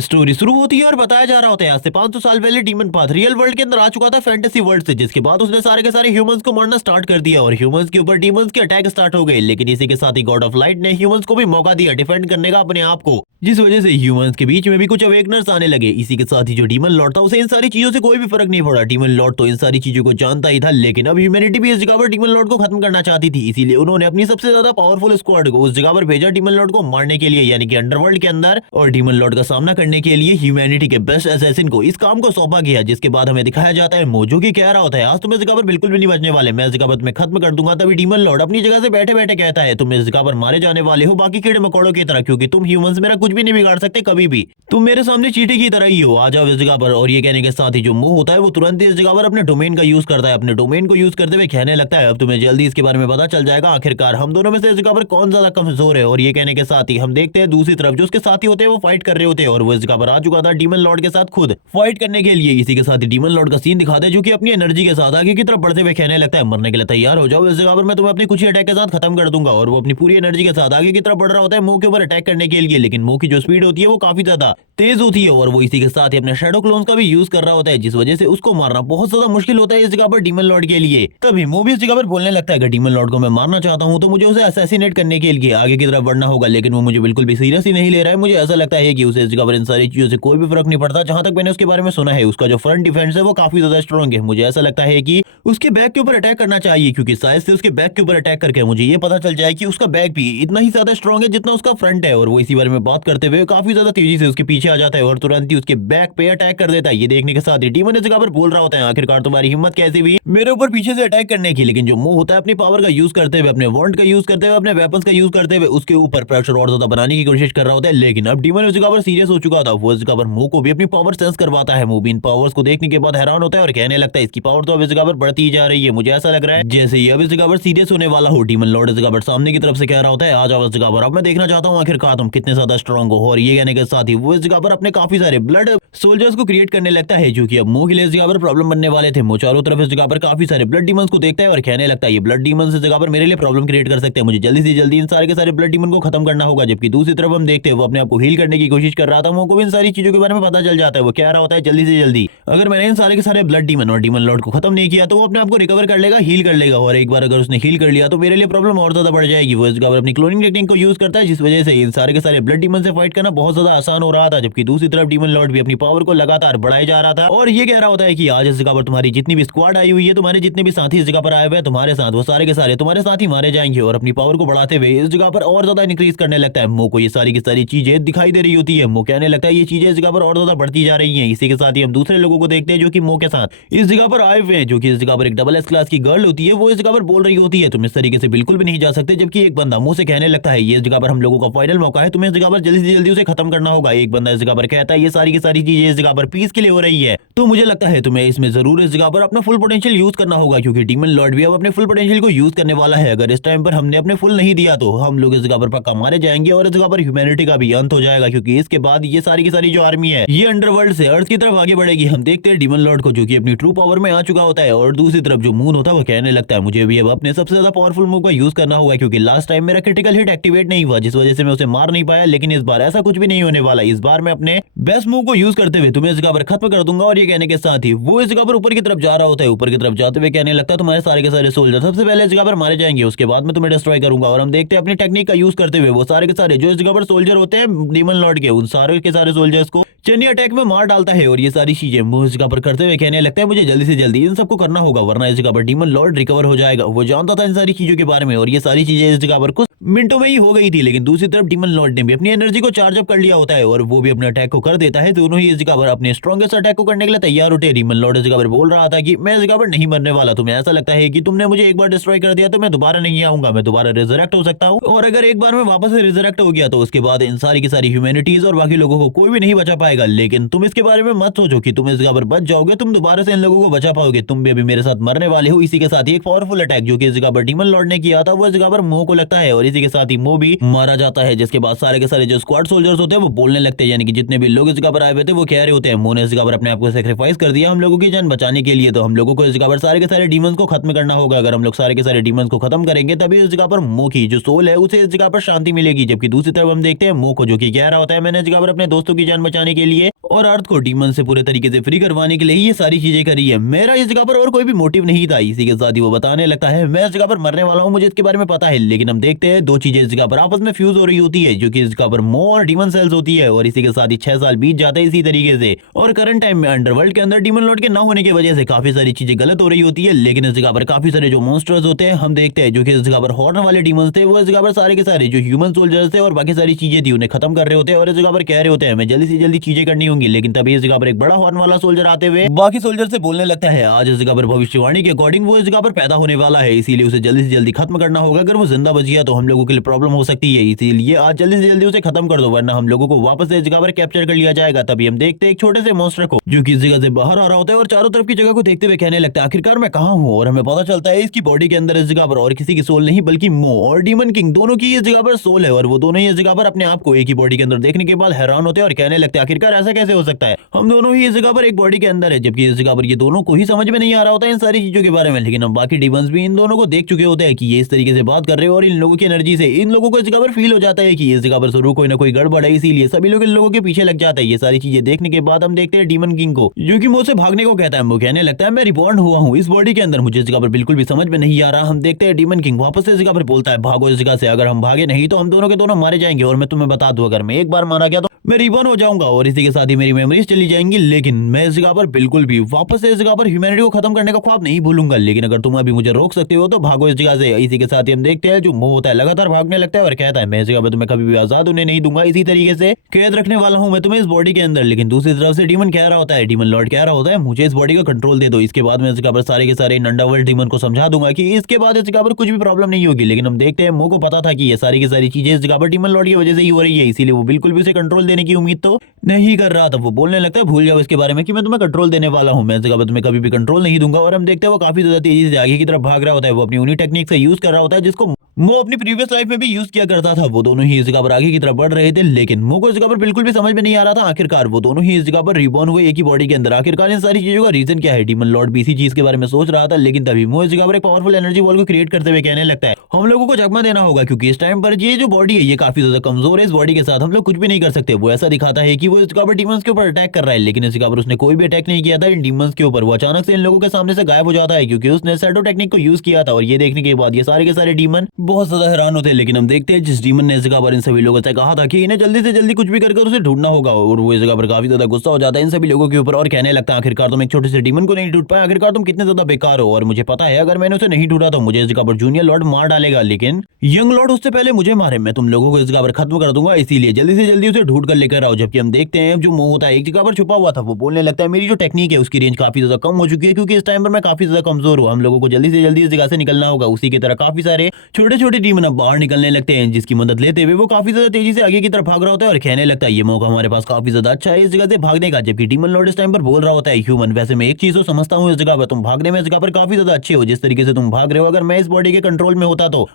Story शुरू होती है और बताया जा रहा होता है आज से 500 साल पहले डीमन पाथ रियल वर्ल्ड के अंदर आ चुका था फैंटेसी वर्ल्ड से, जिसके बाद उसने सारे के सारे ह्यूमंस को मारना स्टार्ट कर दिया और ह्यूमंस के ऊपर डीमंस के अटैक स्टार्ट हो गए। लेकिन इसी के साथ ही गॉड ऑफ लाइट ने ह्यूमंस को भी मौका दिया डिफेंड करने का अपने आप को, जिस वजह से ह्यूमंस के बीच में भी कुछ अवेकनर्स आने लगे। इसी के साथ ही जो डीमन लॉर्ड था उसे इन सारी चीजों से कोई भी फर्क नहीं पड़ा। डीमन लॉर्ड तो इन सारी चीजों को जानता ही था, लेकिन अब ह्यूमैनिटी भी इस जगह पर डीमन लॉर्ड को खत्म करना चाहती थी। इसीलिए उन्होंने अपनी सबसे ज्यादा पावरफुल स्क्वाड को उस जगह पर भेजा डीमन लॉर्ड को मारने के लिए, यानी कि अंडरवर्ल्ड के अंदर। और डीमन लॉर्ड का सामना करने के लिए ह्यूमैनिटी के बेस्ट असैसिन को इस काम को सौंपा गया, जिसके बाद हमें दिखाया जाता है मोजो की कह रहा होता है आज तुम इस जगह पर बिल्कुल भी नहीं बचने वाले, मैं इस जगह पर तुम्हें खत्म कर दूंगा। तभी डीमन लॉर्ड अपनी जगह से बैठे बैठे कहता है तुम इस जगह पर मारे जाने वाले हो बाकी कीड़े मकोड़ों की तरह, क्योंकि तुम ह्यूमंस मेरा कुछ भी नहीं बिगाड़ सकते कभी भी, तुम मेरे सामने चींटी की तरह ही हो, आ जाओ इस जगह पर। और ये कहने के साथ ही जो मुंह होता है वो तुरंत इस जगह पर अपने डोमेन का यूज करता है। अपने डोमेन को यूज करते हुए कहने लगता है अब तुम्हें जल्दी इसके बारे में पता चल जाएगा आखिरकार हम दोनों में से इस जगह पर कौन ज्यादा कमजोर है। और ये कहने के साथ ही हम देखते हैं दूसरी तरफ जो उसके साथी होते हैं वो फाइट कर रहे होते हैं और वो इस जगह पर आ चुका था डीमन लॉर्ड के साथ खुद फाइट करने के लिए। इसी के साथ ही डीमन लॉर्ड का सीन दिखाते हैं जो कि अपनी एनर्जी के साथ आगे की तरफ बढ़ते हुए कहने लगता है मरने के लिए तैयार हो जाओ, इस जगह पर मैं तुम्हें अपनी कुछ अटैक के साथ खत्म कर दूंगा। और वो अपनी पूरी एनर्जी के साथ आगे की तरफ बढ़ रहा होता है मुंह के ऊपर अटैक करने के लिए, लेकिन मुंह की जो स्पीड होती है वो काफी ज्यादा तेज होती है और वो इसी के साथ ही अपने शैडो क्लोन्स का भी यूज कर रहा होता है, जिस वजह से उसको मारना बहुत ज्यादा मुश्किल होता है इस जगह पर डीमन लॉर्ड के लिए। तभी मुंह भी इस जगह पर बोलने लगता है अगर डीमन लॉर्ड को मैं मारना चाहता हूँ तो मुझे उसे असैसिनेट करने के लिए आगे की तरफ बढ़ना होगा, लेकिन वो मुझे बिल्कुल भी सीरियस ही नहीं ले रहा है। मुझे ऐसा लगता है कि उसे इस जगह पर इन सारी चीजों से कोई भी फर्क नहीं पड़ता। जहां तक मैंने उसके बारे में सुना है उसका जो फ्रंट डिफेंस है वो काफी ज्यादा स्ट्रॉन्ग है। मुझे ऐसा लगता है कि उसके बैक के ऊपर अटैक करना चाहिए, क्योंकि शायद से उसके बैक के ऊपर अटैक करके मुझे ये पता चल जाए कि उसका बैक भी इतना ही ज्यादा स्ट्रॉन्ग है जितना उसका फ्रंट है। और वो इसी बारे में बात करते हुए काफी ज्यादा तेजी से उसके पीछे आ जाता है और तुरंत ही उसके बैक पे अटैक कर देता है। ये देखने के साथ ही डीमन इस जगह पर बोल रहा होता है आखिरकार तुम्हारी हिम्मत कैसी हुई मेरे ऊपर पीछे से अटैक करने की। लेकिन जो मुंह होता है अपनी पावर का यूज करते हुए, अपने वॉन्ट का यूज करते हुए, अपने वेपन्स का यूज करते हुए उसके ऊपर प्रेशर और ज्यादा बनाने की कोशिश कर रहा होता है। लेकिन अब डीमन इस जगह पर सीरियस हो चुका था, वो इस जगह पर मुंह को भी अपनी पावर सेंस करवाता है। मुंह भी इन पावर्स को देखने के बाद हैरान होता है और कहने लगता है इसकी पावर तो अब इस जगह पर बढ़ती ही जा रही है। मुझे ऐसा लग रहा है जैसे ही अब इस जगह पर सीरियस होने वाला हो। डीमन लॉर्ड इस जगह पर सामने की तरफ से कह रहा होता है आ जाओ इस जगह पर, अब मैं देखना चाहता हूँ आखिरकार तुम कितने ज्यादा स्ट्रॉन्ग हो। और ये कहने के साथ ही वो इस जगह पर अपने काफी सारे ब्लड सोल्जर्स को क्रिएट करने लगता है, जो कि अब मुंह के लिए इस जगह पर प्रॉब्लम बनने वाले थे। मुंह चारों तरफ इस जगह पर काफी सारे ब्लड डीमंस को देखता है और कहने लगता है ये ब्लड डीमंस इस जगह पर मेरे लिए प्रॉब्लम क्रिएट कर सकते हैं, मुझे जल्दी से जल्दी इन सारे के सारे ब्लड डीमन को खत्म करना होगा। जबकि दूसरी तरफ हम देखते हैं वो अपने आप को हील करने की कोशिश कर रहा था। मुंह को भी इन सारी चीजों के बारे में पता चल जाता है। वो कह रहा होता है जल्दी से जल्दी अगर मैंने इन सारे के सारे ब्लड डीमन और डीमन लॉर्ड को खत्म नहीं किया तो वो अपने आप को रिकवर कर लेगा, हील कर लेगा। और एक बार अगर उसने हील कर लिया तो मेरे लिए प्रॉब्लम और ज्यादा बढ़ जाएगी। वो इस जगह पर अपनी क्लोनिंग टेक्निक को यूज करता है, जिस वजह से इन सारे के सारे ब्लड डीमन से फाइट करना बहुत ज्यादा आसान हो रहा था। जबकि दूसरी तरफ डीमन लॉर्ड भी अपनी पावर को लगातार बढ़ाई जा रहा था और ये कह रहा होता है कि आज इस जगह पर तुम्हारी जितनी भी स्क्वाड आई हुई है, तुम्हारे जितने भी साथी इस जगह पर आए हुए हैं तुम्हारे साथ, वो सारे के सारे तुम्हारे साथ ही मारे जाएंगे। और अपनी पावर को बढ़ाते हुए इस जगह पर और ज्यादा इंक्रीज करने लगता है। मुंह को ये सारी की सारी चीजें दिखाई दे रही होती है। मुंह कहने लगता है ये चीजें इस जगह पर और ज्यादा बढ़ती जा रही है। इसी के साथ ही हम दूसरे लोगों को देखते हैं जो कि मुंह के साथ इस जगह पर आए हुए हैं, जो कि इस जगह पर एक डबल एस क्लास की गर्ल होती है। वो इस जगह पर बोल रही होती है तुम इस तरीके से बिल्कुल भी नहीं जा सकते। जबकि एक बंदा मुंह से कहने लगता है ये इस जगह पर हम लोगों का फाइनल मौका है, तुम्हें इस जगह पर जल्दी से जल्दी उसे खत्म करना होगा। एक बंदा इस जगह पर कहता है ये सारी की सारी चीजें इस जगह पर पीस के लिए हो रही है, तो मुझे लगता है तुम्हें इसमें जरूर इस जगह पर अपना फुल पोटेंशियल यूज करना होगा, क्योंकि डीमन लॉर्ड भी अब अपने फुल पोटेंशियल को यूज करने वाला है। अगर इस टाइम पर हमने अपने फुल नहीं दिया तो हम लोग इस जगह पर पक्का मारे जाएंगे और इस जगह पर ह्यूमैनिटी का भी अंत हो जाएगा, क्योंकि इसके बाद ये सारी की सारी जो आर्मी है ये अंडरवर्ल्ड से अर्थ की तरफ आगे बढ़ेगी। हम देखते हैं डीमन लॉर्ड को जो कि अपनी ट्रू पावर में आ चुका होता है और दूसरी तरफ जो मून होता है वो कहने लगता है मुझे भी अब अपने सबसे ज्यादा पावरफुल मूव का यूज करना होगा, क्योंकि लास्ट टाइम मेरा क्रिटिकल हिट एक्टिवेट नहीं हुआ जिस वजह से मैं उसे मार नहीं पाया। लेकिन इस बार ऐसा कुछ भी नहीं होने वाला, इस बार मैं अपने बेस्ट मूव को यूज करते हुए तुम्हें इस जगह पर खत्म कर दूंगा। और ये कहने के साथ ही वो इस जगह पर ऊपर की तरफ जा रहा होता है। ऊपर की तरफ जाते हुए कहने लगता है तुम्हारे सारे के सारे सोल्जर सबसे पहले इस जगह पर मारे जाएंगे, उसके बाद मैं तुम्हें डिस्ट्रॉय करूंगा। और हम देखते हैं अपनी टेक्निक का यूज करते हुए वो सारे के सारे जो इस जगह पर सोल्जर होते हैं डीमन लॉर्ड के, उन सारे के सारे सोल्जर्स को चेनी अटैक में मार डालता है। और ये सारी चीजें वो इस जगह पर करते हुए कहने लगता है मुझे जल्दी से जल्दी इन सबको करना होगा, वरना इस जगह पर डीमन लॉर्ड रिकवर हो जाएगा। वो जानता था इन सारी चीजों के बारे में और ये सारी चीजें इस जगह पर कुछ मिनटों में ही हो गई थी। लेकिन दूसरी तरफ डीमन लॉर्ड ने भी अपनी एनर्जी को चार्ज अप कर लिया होता है और वो भी अपने अटैक को कर देता है। दोनों ही इस जगह पर अपने स्ट्रॉन्गेस्ट अटैक को करने के लिए तैयार होते हैं। डीमन लॉर्ड इस जगह पर बोल रहा था कि मैं इस जगह पर नहीं मरने वाला, तुम्हें ऐसा लगता है कि तुमने मुझे एक बार डिस्ट्रॉय कर दिया तो मैं दोबारा नहीं आऊंगा, मैं दोबारा रिजरेक्ट हो सकता हूँ। और अगर एक बार मैं वापस से रिजरेक्ट हो गया तो उसके बाद इन सारी की सारी ह्यूमैनिटीज और बाकी लोगों को कोई भी नहीं बचा पाएगा। लेकिन तुम इसके बारे में मत सोचो कि तुम इस जगह पर बच जाओगे, तुम दोबारा से इन लोगों को बचा पाओगे, तुम भी अभी मेरे साथ मरने वाले हो। इसी के साथ ही एक पावरफुल अटैक जो कि इस जगह पर डीमन लॉर्ड ने किया था वो इस जगह पर मुंह को लगता है और इसी के साथ ही मुंह भी मारा जाता है। जिसके बाद सारे के सारे जो स्क्वाड सोल्जर्स होते हैं वो बोलने लगते हैं, यानी कि जितने भी लोग इस जगह पर आए हुए थे वो कह रहे होते हैं मुंह ने इस जगह पर अपने आप को सेक्रीफाइस कर दिया हम लोगों की जान बचाने के लिए, तो हम लोगों को इस जगह पर सारे के सारे डीमंस को खत्म करना होगा। अगर हम लोग सारे के सारे डीमंस को खत्म करेंगे तभी इस जगह पर मुंह की जो सोल है उसे इस जगह पर शांति मिलेगी। जबकि दूसरी तरफ हम देखते हैं मुंह को जो कि कह रहा होता है मैंने इस जगह पर अपने दोस्तों की जान बचाने के लिए और अर्थ को डीमन से पूरे तरीके से फ्री करवाने के लिए ये सारी चीजें करी है। मेरा इस जगह पर और कोई भी मोटिव नहीं था। इसी के साथ ही वो बताने लगता है मैं इस जगह पर मरने वाला हूँ, मुझे इसके बारे में पता है, लेकिन हम देखते हैं दो चीजें इस जगह पर आपस में फ्यूज हो रही होती है, जो कि इस जगह पर मो और डीमन सेल्स होती है। और इसी के साथ ही 6 साल बीत जाते हैं इसी तरीके से और करंट टाइम में अंडरवर्ल्ड के अंदर डीमन लॉर्ड के न होने की वजह से काफी सारी चीजें गलत हो रही होती है। लेकिन इस जगह पर काफी सारे जो मॉन्स्टर्स होते हैं हम देखते हैं, जो कि इस जगह पर हॉर्न वाले डीमंस थे, वो इस जगह पर सारे के सारे जो ह्यूमन सोल्जर्स थे और बाकी सारी चीजें थी उन्हें खत्म कर रहे होते हैं और इस जगह पर कह रहे होते हैं हमें जल्दी से जल्दी चीजें करनी होंगी। लेकिन तभी इस जगह पर एक बड़ा हॉर्न वाला सोल्जर आते हुए बाकी सोल्जर से बोलने लगता है आज इस जगह पर भविष्यवाणी के अकॉर्डिंग वो इस जगह पर पैदा होने वाला है, इसीलिए उसे जल्दी से जल्दी खत्म करना होगा। अगर वो जिंदा बच गया तो हम लोगों के लिए प्रॉब्लम हो सकती है, इसीलिए आज जल्दी से जल्दी उसे खत्म कर दो, वरना हम लोगों को वापस से इस जगह पर कैप्चर कर लिया जाएगा। तभी हम देखते हैं एक छोटे से मॉन्स्टर को जो कि इस जगह से बाहर आ रहा होता है और चारों तरफ की जगह को देखते हुए कहने लगता है आखिरकार मैं कहाँ हूँ। और हमें पता चलता है इसकी बॉडी के अंदर इस जगह पर और किसी की सोल नहीं बल्कि मो और डीमन किंग दोनों की इस जगह पर सोल है और वो दोनों ही इस जगह पर अपने आप को एक ही बॉडी के अंदर देखने के बाद हैरान होते हैं और कहने लगते हैं आखिरकार ऐसा कैसे हो सकता है, हम दोनों ही इस जगह पर एक बॉडी के अंदर है। जबकि इस जगह पर ये दोनों को ही समझ में नहीं आ रहा होता है इन सारी चीजों के बारे में, लेकिन हम बाकी डीमंस भी इन दोनों को देख चुके होते हैं कि ये इस तरीके से बात कर रहे हैं और इन लोगों की एनर्जी से इन लोगों को इस जगह पर फील हो जाता है कि इस जगह पर जरूर कोई ना कोई गड़बड़ है, इसीलिए सभी लोग इन लोगों के पीछे लग जाते हैं। ये सारी चीजें देखने के बाद हम देखते हैं डीमन किंग को जो कि मुझसे भागने को कहता है। वो कहने लगता है मैं रिबॉर्न हुआ हूँ इस बॉडी के अंदर, मुझे इस जगह पर बिल्कुल भी समझ में नहीं आ रहा। हम देखते हैं डीमन किंग वापस से इस जगह पर बोलता है भागो इस जगह से, अगर हम भागे नहीं तो हम दोनों के दोनों मारे जाएंगे और मैं तुम्हें बता दूं अगर मैं एक बार मारा गया तो मैं रिबॉर्न हो जाऊंगा और इसी के साथ ही मेरी मेमोरीज चली जाएंगी। लेकिन मैं इस जगह पर बिल्कुल भी वापस से इस जगह पर ह्यूमैनिटी को खत्म करने का ख्वाब नहीं भूलूंगा, लेकिन अगर तुम अभी मुझे रोक सकते हो तो भागो इस जगह से। इसी के साथ ही हम देखते हैं जो मुंह होता है लगातार भागने लगता है और कहता है मैं इस जगह पर तुम्हें कभी भी आजाद होने नहीं दूंगा, इसी तरीके से कैद रखने वाला हूं मैं तुम्हें इस बॉडी के अंदर। लेकिन दूसरी तरफ से डीमन कह रहा होता है, डीमन लॉर्ड कह रहा होता है मुझे इस बॉडी का कंट्रोल दे दो, इसके बाद मैं इस जगह पर सारे के सारे अंडरवर्ल्ड डीमन को समझा दूंगा कि इसके बाद इस जगह पर कुछ भी प्रॉब्लम नहीं होगी। लेकिन हम देखते हैं मुंह को पता था कि ये सारी की सारी चीजें इस जगह पर डीमन लॉर्ड की वजह से ही हो रही है, इसीलिए वो बिल्कुल भी उसे कंट्रोल देने की उम्मीद तो नहीं कर रहा था। वो बोलने लगता है भूल जाओ इसके बारे में कि मैं तुम्हें कंट्रोल देने वाला हूं, मैं इस जगह पर तुम्हें कभी भी कंट्रोल नहीं दूंगा। और हम देखते हैं वो काफी ज्यादा तेजी से आगे की तरफ भाग रहा होता है, वो अपनी उन्हीं टेक्निक से यूज कर रहा होता है जिसको मो अपनी प्रीवियस लाइफ में भी यूज किया करता था। वो दोनों ही इस जगह पर आगे की तरफ बढ़ रहे थे, लेकिन मो को इस जगह पर बिल्कुल भी समझ में नहीं आ रहा था आखिरकार वो दोनों ही इस जगह पर रिबॉर्न हुए एक ही बॉडी के अंदर, आखिरकार इन सारी चीजों का रीजन क्या है। डीमन लॉर्ड भी इसी चीज के बारे में सोच रहा था, लेकिन तभी मो इस जगह पर एक पावरफुल एनर्जी वॉल को क्रिएट करते हुए कहने लगता है हम लोगों को चकमा देना होगा क्योंकि इस टाइम पर ये जो बॉडी है ये काफी ज्यादा कमजोर है, इस बॉडी के साथ हम लोग कुछ भी नहीं कर सकते। वो ऐसा दिखाता है कि वो इस जगह पर डीमंस के ऊपर अटैक कर रहा है, लेकिन इस जगह पर उसने कोई भी अटैक नहीं किया था इन डीमंस के ऊपर। वो अचानक से इन लोगों के सामने से गायब हो जाता है क्योंकि उसने शैडो टेक्निक को यूज किया था। और ये देखने के बाद ये सारे के सारे डीमन बहुत ज्यादा हैरान होते हैं, लेकिन हम देखते हैं जिस डीमन ने इस जगह पर इन सभी लोगों से कहा था कि इन्हें जल्दी से जल्दी कुछ भी कर उसे ढूंढना होगा, और वो इस जगह पर काफी ज्यादा गुस्सा हो जाता है इन सभी लोगों के ऊपर और कहने लगता है आखिरकार तुम एक छोटे से डीमन को नहीं ढूंढ पाए, आखिरकार तुम कितने ज्यादा बेकार हो। और मुझे पता है अगर मैंने उसे नहीं ढूंढा तो मुझे इस जगह पर जूनियर लॉर्ड मार डालेगा, लेकिन यंग लॉर्ड उससे पहले मुझे मारे, मैं तुम लोगों को इस जगह पर खत्म कर दूंगा, इसीलिए जल्दी से जल्दी उसे ढूंढ कर लेकर आओ। जबकि हम देखते हैं जो मुंह होता है एक जगह पर छुपा हुआ था, वो बोलने लगता है मेरी जो टेक्निक है उसकी रेंज काफी ज्यादा कम हो चुकी है क्योंकि इस टाइम पर मैं काफी ज्यादा कमजोर हूँ, हम लोगों को जल्दी से जल्दी इस जगह से निकलना होगा। उसी की तरह काफी सारे छोटे छोटे डीमन अब बाहर निकलने लगते हैं, जिसकी मदद लेते हुए वो काफी ज्यादा तेजी से आगे की तरफ भाग रहा होता है और कहने लगता है ये मौका हमारे पास काफी ज्यादा अच्छा है इस जगह से भागने का। जबकि डीमन लॉर्ड इस टाइम पर बोल रहा होता है ह्यूमन वैसे मैं एक चीज तो समझता हूँ इस जगह पर तुम भागने में इस जगह पर काफी ज्यादा अच्छे हो, जिस तरीके से तुम भाग रहे हो अगर मैं इस बॉडी के कंट्रोल में होता तो